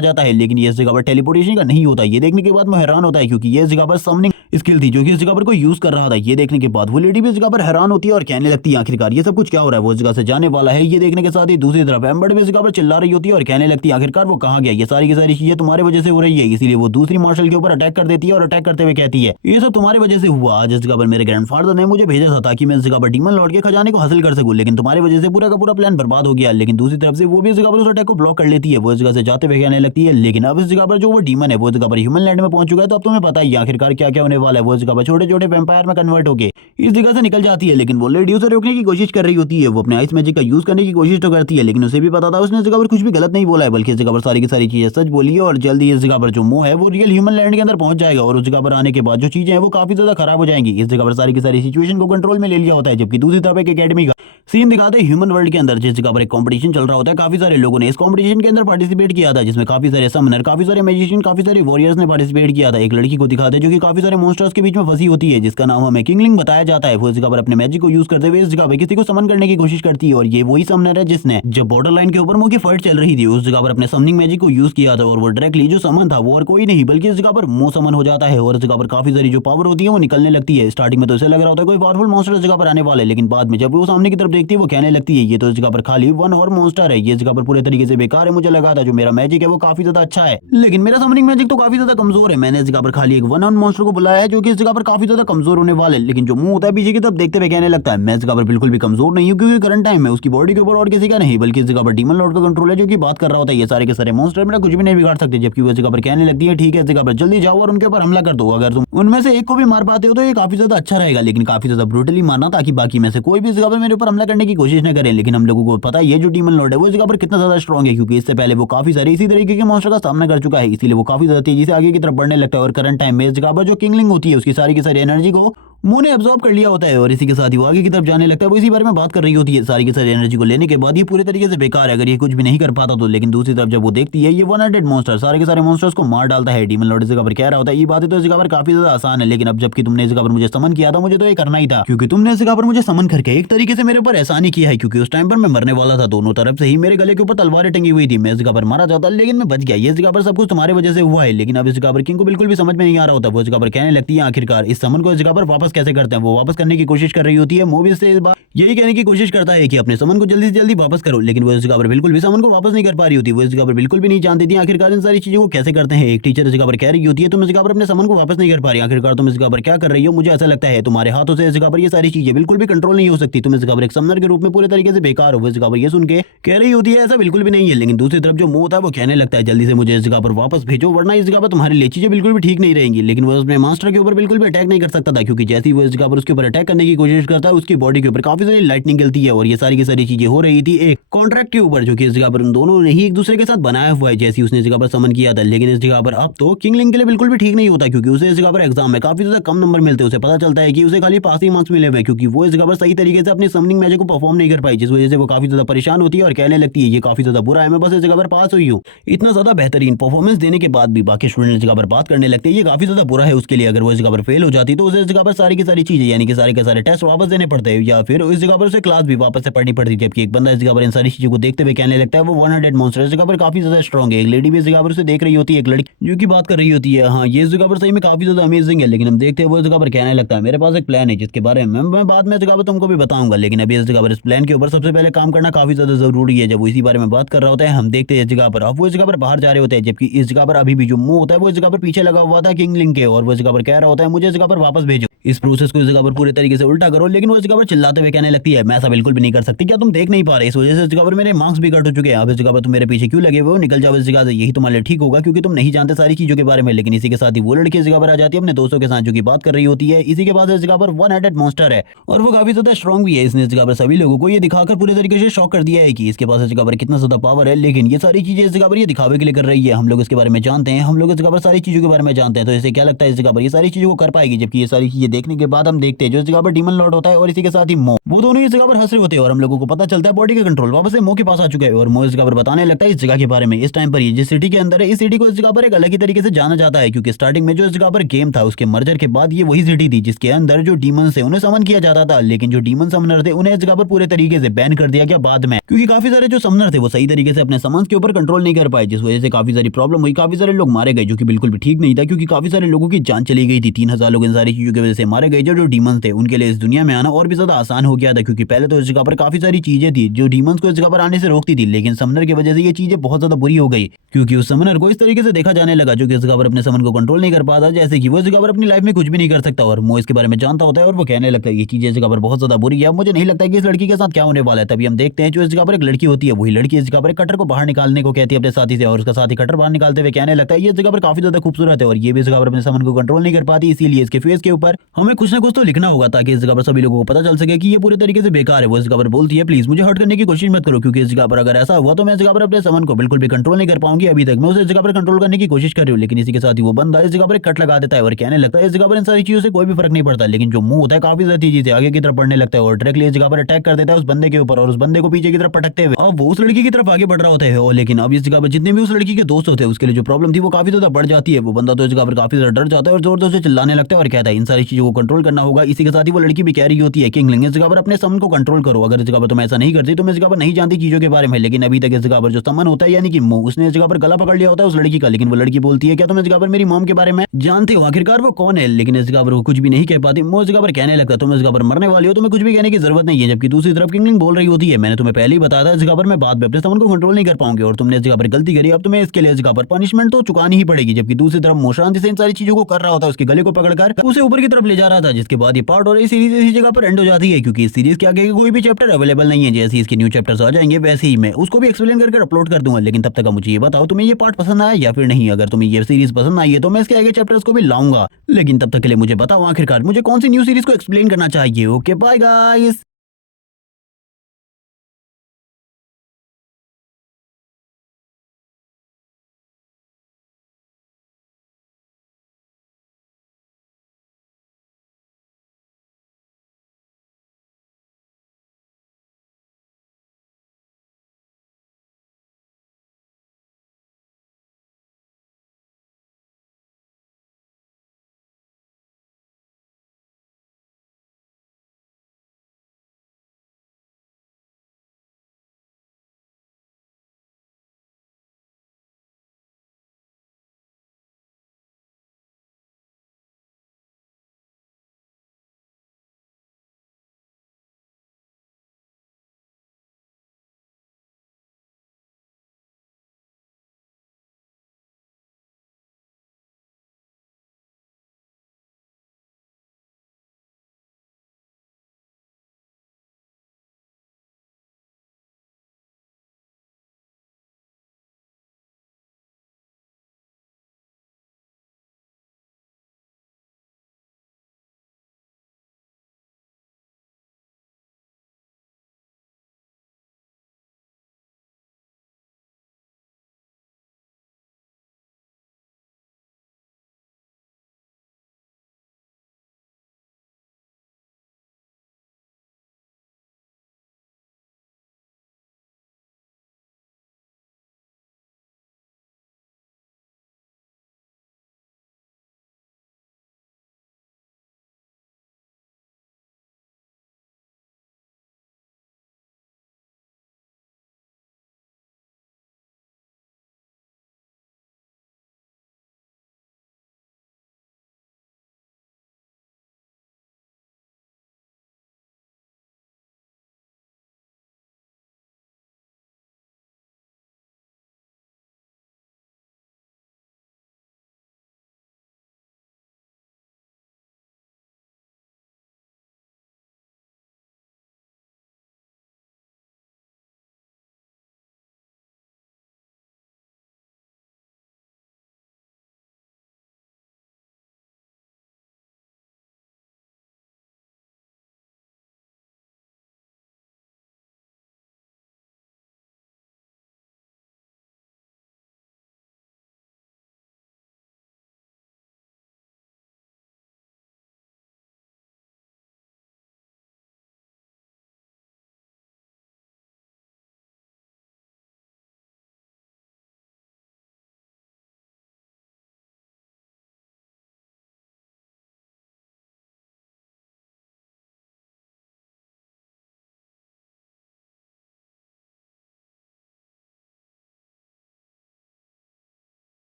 जाता है, लेकिन ये इस जगह पर टेलीपोर्टेशन का नहीं होता। ये देखने के बाद मैं हैरान होता है क्योंकि ये इस जगह पर समनिंग स्किल थी जो कि इस जगह पर कोई यूज कर रहा था। ये देखने के बाद वो लेडी भी इस जगह पर हैरान होती है और कहने लगती है आखिरकार ये सब कुछ क्या हो रहा है, वो इस जगह से जाने वाला है। ये देखने के साथ ही दूसरी तरफ एम्बर भी इस जगह पर चिल्ला रही होती है और कहने लगती है आखिरकार वो कहां गया, ये सारी की सारी चीजें तुम्हारी वजह से हो रही है। इसीलिए वो दूसरी मार्शल के ऊपर अटैक कर देती है और अटैक करते हुए कहती है ये सब तुम्हारी वजह से हुआ। आज इस जगह पर मेरे ग्रैंडफादर ने मुझे भेजा था ताकि मैं इस जगह पर डीमन लॉर्ड के खजाने को हासिल कर सकूं, लेकिन तुम्हारी वजह से पूरा का पूरा प्लान बर्बाद हो गया। लेकिन दूसरी तरफ से वो भी इस जगह पर उस अटैक को ब्लॉक कर लेती है। वो इस जगह से जाते हुए कहने लगती है लेकिन अब इस जगह पर जो वो डीमन है वो इस जगह पर ह्यूमन लैंड में पहुंच चुका है, तो अब तुम्हें पता ही आखिरकार क्या क्या होने वाला है। वो इस जगह पर छोटे छोटे वैम्पायर में कन्वर्ट होके इस जगह से निकल जाती है। लेकिन वो लेडी उसे रोकने की कोशिश कर रही होती है। वो अपने आइस मैजिक का यूज करने की कोशिश तो करती है, लेकिन उसे भी पता था उसने इस जगह पर कुछ भी गलत नहीं बोला है, बल्कि इस जगह पर सारी की सारी चीजें सच बोली है। और जल्दी इस जगह पर जो मुंह है वो रियल ह्यूमन लैंड के अंदर पहुंच जाएगा और उस जगह पर आने के बाद जो चीजें हैं वो काफी ज्यादा खराब हो जाएंगी। इस जगह पर सारी की सारी सिचुएशन को कंट्रोल में ले लिया होता है। जबकि दूसरी तरफ एक एकेडमी का सीन दिखाते हैं ह्यूमन वर्ल्ड के अंदर, जिस जगह पर एक कंपटीशन चल रहा होता है। काफी सारे लोगों ने इस कंपटीशन के अंदर पार्टिसिपेट किया था, जिसमें काफी सारे समनर, काफी सारे मैजिशियन, काफी सारे वॉरियर्स ने पार्टिसिपेट किया था। एक लड़की को दिखाते हैं जो कि काफी सारे मॉन्स्टर्स के बीच में फंसी होती है, जिसका नाम हमें किंगलिंग बताया जाता है। वो इस जगह पर अपने मैजिक को यूज करते हुए इस जगह पर किसी को समन करने की कोशिश करती है और ये वही समनर है जिसने जब बॉर्डर लाइन के ऊपर मुंह की फाइट चल रही थी उस जगह पर अपने समनिंग मैजिक को यूज किया था। और वो डायरेक्टली जो समन था वो और कोई नहीं बल्कि इस जगह पर मुंह समन हो जाता है और इस जगह पर काफी सारी जो पावर होती है वो निकलने लगती है। स्टार्टिंग में तो ऐसा लग रहा होता है कोई पावरफुल मॉन्स्टर इस जगह पर आने वाला है, लेकिन बाद में जब वो सामने की तरफ देखती है वो कहने लगती है ये तो इस जगह पर खाली वन और मॉन्स्टर है, ये इस जगह पर पूरे तरीके से बेकार है। मुझे लगा था जो मेरा मैजिक है वो काफी ज्यादा अच्छा है, लेकिन मेरा समनिंग मैजिक तो काफी ज्यादा कमजोर है। मैंने इस जगह पर खाली एक वन ऑन मॉन्स्टर को बुलाया है जो कि इस जगह पर काफी ज्यादा कमजोर होने वाला है। लेकिन जो मुंह होता है पीछे की तरफ देखते हुए कहने लगता है मैं इस जगह पर बिल्कुल भी कमजोर नहीं हूं, क्योंकि करंट टाइम में उसकी बॉडी के ऊपर और किसी का नहीं बल्कि इस जगह पर डीमन लॉर्ड का कंट्रोल है जो कि बात कर रहा होता है। ये सारे के सारे मॉन्स्टर मेरा कुछ भी नहीं बिगाड़ सकते। जबकि वो इस जगह पर कहने लगती है ठीक है इस जगह पर जल्दी जाओ और उनके ऊपर हमला कर दो। अगर तुम उनमें से एक को भी मार पाते हो तो ये काफी ज्यादा अच्छा रहेगा, लेकिन काफी ज्यादा ब्रूटली मारना ताकि बाकी में से कोई भी इस जगह पर मेरे ऊपर हमला करने की कोशिश न करे। लेकिन हम लोगों को पता है ये जो डीमन लॉर्ड है वो इस जगह पर कितना ज्यादा स्ट्रॉन्ग है, क्योंकि इससे पहले वो काफी सारे इसी तरीके के मॉन्स्टर का सामना कर चुका है। इसीलिए वो काफी ज्यादा तेजी से आगे की तरफ बढ़ने लगता है और करंट टाइम में इस जगह पर जो किंगलिंग होती है उसकी सारी की सारी एनर्जी को मुंह ने एब्जॉर्ब कर लिया होता है और इसी के साथ ही वो आगे की तरफ जाने लगता है। वो इसी बारे में बात कर रही होती है। सारी की सारी एनर्जी को लेने के बाद ये पूरे तरीके से बेकार है अगर ये कुछ भी नहीं कर पाता तो। लेकिन दूसरी तरफ जब वो देखती है ये वन हार्टेड मॉन्स्टर सारे के सारे मॉन्स्टर्स को मार डालता है। डीमन लॉर्ड इस जगह पर कह रहा होता है ये बातें तो इस जगह पर काफी ज्यादा आसान है, लेकिन अब जबकि तुमने इस जगह पर मुझे समन किया था मुझे तो ये करना ही था, क्योंकि तुमने इस जगह पर मुझे समन करके एक तरीके से मेरे ऊपर एहसान ही किया है। क्योंकि उस टाइम पर मैं मरने वाला था, दोनों तरफ से ही मेरे गले के ऊपर तलवारें टंगी हुई थी। मैं इस जगह पर मारा जाता लेकिन मैं बच गया। ये जगह पर सब कुछ तुम्हारी वजह से हुआ है। लेकिन अब इस जगह पर किंग को बिल्कुल भी समझ में नहीं आ रहा होता। वो इस जगह पर कहने लगती है आखिरकार इस समन को इस जगह पर वापस कैसे करते हैं। वो वापस करने की कोशिश कर रही होती है। मूवी से इस बार यही कहने की कोशिश करता है कि अपने समन को जल्दी से जल्दी वापस करो, लेकिन वो इस जगह पर बिल्कुल भी समन को वापस नहीं कर पा रही होती। वो इस जगह पर बिल्कुल भी नहीं जानती थी आखिरकार इन सारी चीजों को कैसे करते हैं। एक टीचर इस जगह पर कह रही होती है तुम इस जगह पर अपने समन को वापस नहीं कर पा रही, आखिरकार तुम इस जगह पर क्या कर रही हो। मुझे ऐसा लगता है तुम्हारे हाथों से इस जगह पर ये सारी चीजें बिल्कुल भी कंट्रोल नहीं हो सकती। तुम इस जगह पर एक समनर के रूप में पूरे तरीके से बेकार हो। वो इस जगह पर ये सुन के कह रही होती है ऐसा बिल्कुल भी नहीं है। लेकिन दूसरी तरफ जो मुंह होता है वो कहने लगता है जल्दी से मुझे इस जगह पर वापस भेजो, वरना इस जगह पर तुम्हारी लिए चीजें बिल्कुल भी ठीक नहीं रहेंगी। लेकिन वो अपने मास्टर के ऊपर बिल्कुल भी अटैक नहीं कर सकता था, क्योंकि जैसे जैसे ही वो इस जगह पर उसके ऊपर अटैक करने की कोशिश करता है, उसकी बॉडी के ऊपर काफी सारी लाइटनिंग गिरती है और ये सारी की सारी चीजें हो रही थी एक कॉन्ट्रैक्ट के ऊपर, जो कि इस जगह पर उन दोनों ने ही एक दूसरे के साथ बनाया हुआ है, जैसे उसने इस जगह पर समन किया था। लेकिन इस जगह पर अब तो किंगलिंग के लिए बिल्कुल भी ठीक नहीं होता, क्योंकि उसे इस जगह पर एग्जाम में काफी ज्यादा कम नंबर मिलते हैं। उसे पता चलता है कि उसे खाली पासिंग मार्क्स मिले हुए हैं, क्योंकि वो इस जगह पर सही तरीके से अपनी समनिंग मैजिक को परफॉर्म नहीं कर पाई, जिस वजह से वो काफी ज्यादा परेशान होती है और कहने लगती है ये काफी ज्यादा बुरा है, मैं बस इस जगह पर पास हुई हूँ। इतना ज्यादा बेहतरीन परफॉर्मेंस देने के बाद भी बाकी स्टूडेंट इस जगह पर बात करने लगते हैं ये काफी ज्यादा बुरा है उसके लिए। अगर वो इस जगह पर फेल हो जाती तो उसे इस जगह पर सारी की सारी चीजें यानी कि सारे के सारे टेस्ट वापस देने पड़ते हैं, या फिर इस जगह पर उसे क्लास भी वापस से पढ़नी पड़ती। जबकि एक बंदा इस जगह पर इन सारी चीजों को देखते हुए कहने लगता है वो 100 मॉन्स्टर इस जगह पर काफी ज्यादा स्ट्रॉन्ग है। एक लेडी भी इस जगह पर उसे देख रही होती है, एक लड़की जो की बात कर रही होती है, हाँ ये इस जगह पर सही में काफी ज्यादा अमेजिंग है। लेकिन हम देखते हैं वो इस जगह पर कहने लगता है मेरे पास एक प्लान है जिसके बारे में मैं बाद में इस जगह पर तुमको भी बताऊंगा, लेकिन अभी इस जगह पर इस प्लान के ऊपर सबसे पहले काम करना काफी ज्यादा जरूरी है। जब वो इसी बारे में बात कर रहा होता है हम देखते हैं इस जगह पर अब वो इस जगह पर बाहर जा रहे होते हैं, जबकि इस जगह पर अभी भी जो मुंह होता है वो इस जगह पर पीछे लगा हुआ था किंगलिंग के, और वो इस जगह पर कह रहा होता है मुझे इस जगह पर वापस भेजो, इस प्रोसेस को इस जगह पर पूरे तरीके से उल्टा करो। लेकिन वो इस जगह पर चिल्लाते हुए कहने लगती है मैं ऐसा बिल्कुल भी नहीं कर सकती, क्या तुम देख नहीं पा रहे, इस वजह से इस जगह पर मेरे मार्क्स भी कट हो चुके हैं, अब इस जगह पर तुम मेरे पीछे क्यों लगे हुए हो, निकल जाओ इस जगह से, यही तुम्हारे लिए ठीक होगा क्योंकि तुम नहीं जानते सारी चीजों के बारे में। लेकिन इसी के साथ ही वो लड़की इस जगह पर आ जाती है अपने दोस्तों के साथ जो की बात कर रही होती है। इसी के बाद इस जगह पर 1 हेडेड मॉन्स्टर है और वो काफी ज्यादा स्ट्रॉन्ग भी है। इसने इस जगह पर सभी लोगों को ये दिखाकर पूरे तरीके से शॉक कर दिया है कि इसके पास इस जगह पर कितना ज्यादा पावर है। लेकिन ये सारी चीजें इस जगह पर ये दिखावे के लिए कर रही है, हम लोग इसके बारे में जानते हैं, हम लोग इस जगह पर सारी चीजों के बारे में जानते हैं। तो इसे क्या लगता है इस जगह पर ये सारी चीजों को कर पाएगी, जबकि ये सारी चीजें देखने के बाद हम देखते हैं जो इस जगह पर डीमन लॉर्ड होता है और इसी के साथ ही मो, वो दोनों इस जगह पर हंस रहे होते हैं और हम लोगों को पता चलता है बॉडी का कंट्रोल वापस से मो के पास आ चुका है और मो इस जगह पर बताने लगता है इस जगह के बारे में। इस टाइम पर ये जिस सिटी के अंदर है इस सिटी को इस जगह पर एक अलग ही तरीके से जाना जाता है, क्योंकि स्टार्टिंग में जो इस जगह पर गेम था उसके मर्जर के बाद ये वही सिटी थी जिसके अंदर जो डीमंस थे उन्हें समन किया जाता था। लेकिन जो डीमन समनर थे उन्हें इस जगह पर पूरे तरीके से बैन कर दिया गया बाद में, क्योंकि काफी सारे जो समनर थे वो सही तरीके से अपने समन्स के ऊपर कंट्रोल नहीं कर पाए, जिस वजह से काफी सारी प्रॉब्लम हुई, काफी सारे लोग मारे गए जो कि बिल्कुल भी ठीक नहीं था, क्योंकि काफी सारे लोगों की जान चली गई थी। 3000 लोग इन सारी चीजों की वजह से मारे गए। जो डीमंस थे उनके लिए इस दुनिया में आना और भी ज्यादा आसान हो गया था, क्योंकि पहले तो इस जगह पर काफी सारी चीजें थी जो डीमंस को इस जगह पर आने से रोकती थी, लेकिन समनर की वजह से ये चीजें बहुत ज्यादा बुरी हो गई, क्योंकि उस समनर को इस तरीके से देखा जाने लगा जो कि इस जगह पर अपने समन को कंट्रोल नहीं कर पाता, जैसे कि वो इस जगह पर अपनी लाइफ में कुछ भी नहीं कर सकता। और वो इसके बारे में जानता होता है और वो कहने लगता है ये चीजें इस जगह पर बहुत ज्यादा बुरी है, अब मुझे नहीं लगता कि इस लड़की के साथ क्या होने वाला है। तभी हम देखते हैं जो इस जगह पर एक लड़की होती है वही लड़की इस जगह पर कटर को बाहर निकालने को कहती है अपने साथी से, और उसका साथी कटर बाहर निकालते हुए कहने लगता है ये जगह पर काफी ज्यादा खूबसूरत है और ये भी इस जगह पर अपने समन को कंट्रोल नहीं कर पाती, इसीलिए इसके फेस के ऊपर हमें कुछ ना कुछ तो लिखना होगा ताकि इस जगह पर सभी लोगों को पता चल सके कि ये पूरे तरीके से बेकार है। वो इस जगह पर बोलती है प्लीज मुझे हर्ट करने की कोशिश मत करो, क्योंकि इस जगह पर अगर ऐसा हुआ तो मैं इस जगह पर अपने समन को बिल्कुल भी कंट्रोल नहीं कर पाऊंगी। अभी तक मैं उसे इस जगह पर कंट्रोल करने की कोशिश कर रही हूँ, लेकिन इसी के साथ ही वो बंदा इस जगह पर एक कट लगा देता है और कहने लगता है इस जगह पर इन सारी चीजों से कोई भी फर्क नहीं पड़ता। लेकिन जो मुंह होता है काफी ज्यादा तेजी से आगे की तरफ बढ़ने लगता है और डायरेक्टली इस जगह पर अटैक कर देता है उस बंदे के ऊपर और उस बंदे को पीछे की तरफ पटकते हुए अब वो उस लड़की की तरफ आगे बढ़ रहा होता है। और लेकिन अब इस जगह पर जितने भी उस लड़की के दोस्त होते हैं उसके लिए जो प्रॉब्लम थी वो काफी ज्यादा बढ़ जाती है। वो बंदा तो इस जगह पर काफी ज्यादा डर जाता है और जोर जोर से चिल्लाने लगता है और कहता है इन सारी चीजों को कंट्रोल करना होगा। इसी के साथ ही वो लड़की भी कह रही होती है किंगलिंग इस जगह पर अपने समन को कंट्रोल करो, अगर इस जगह पर तुम ऐसा नहीं करती तो मैं इस जगह पर नहीं जानती चीजों के बारे में। लेकिन अभी तक इस जगह पर जो समन होता है यानी कि मो उसने इस जगह पर गला पकड़ लिया होता है उस लड़की का, लेकिन वो लड़की बोलती है क्या तुम इस जगह पर मेरी मॉम के बारे में जानते हो, आखिरकार वो कौन है। लेकिन इस जगह पर वो कुछ भी नहीं कह पाती। मो इस जगह पर कहने लगता है तुम इस जगह पर मरने वाली हो, तुम्हें कुछ भी कहने की जरूरत नहीं है। जबकि दूसरी तरफ किंगलिंग बोल रही होती है मैंने तुम्हें पहले ही बताया था इस जगह पर मैं बाद में अपने समन को कंट्रोल नहीं कर पाऊंगी और तुमने इस जगह पर गलती करी, अब तुम्हें इसके लिए इस जगह पर पनिशमेंट तो चुकानी ही पड़ेगी। जबकि दूसरी तरफ मो शांति से इन सारी चीजों को कर रहा होता है, उसके गले को पकड़कर उसे ऊपर की तरफ ले जा रहा था, जिसके बाद ये पार्ट और ये सीरीज इसी जगह पर एंड हो जाती है, क्योंकि इस सीरीज के आगे कोई भी चैप्टर अवेलेबल नहीं है। जैसे ही इसके न्यू चैप्टर्स आ जाएंगे वैसे ही मैं उसको भी एक्सप्लेन करके अपलोड कर दूंगा। लेकिन तब तक मुझे ये बताओ तुम्हें ये पार्ट पसंद आया या फिर नहीं। अगर तुम्हें ये सीरीज पसंद आई है तो मैं इसके आगे चैप्टर्स को भी लाऊंगा, लेकिन तब तक के लिए मुझे बताओ आखिरकार मुझे कौन सी न्यू सीरीज को एक्सप्लेन करना चाहिए। Okay bye guys.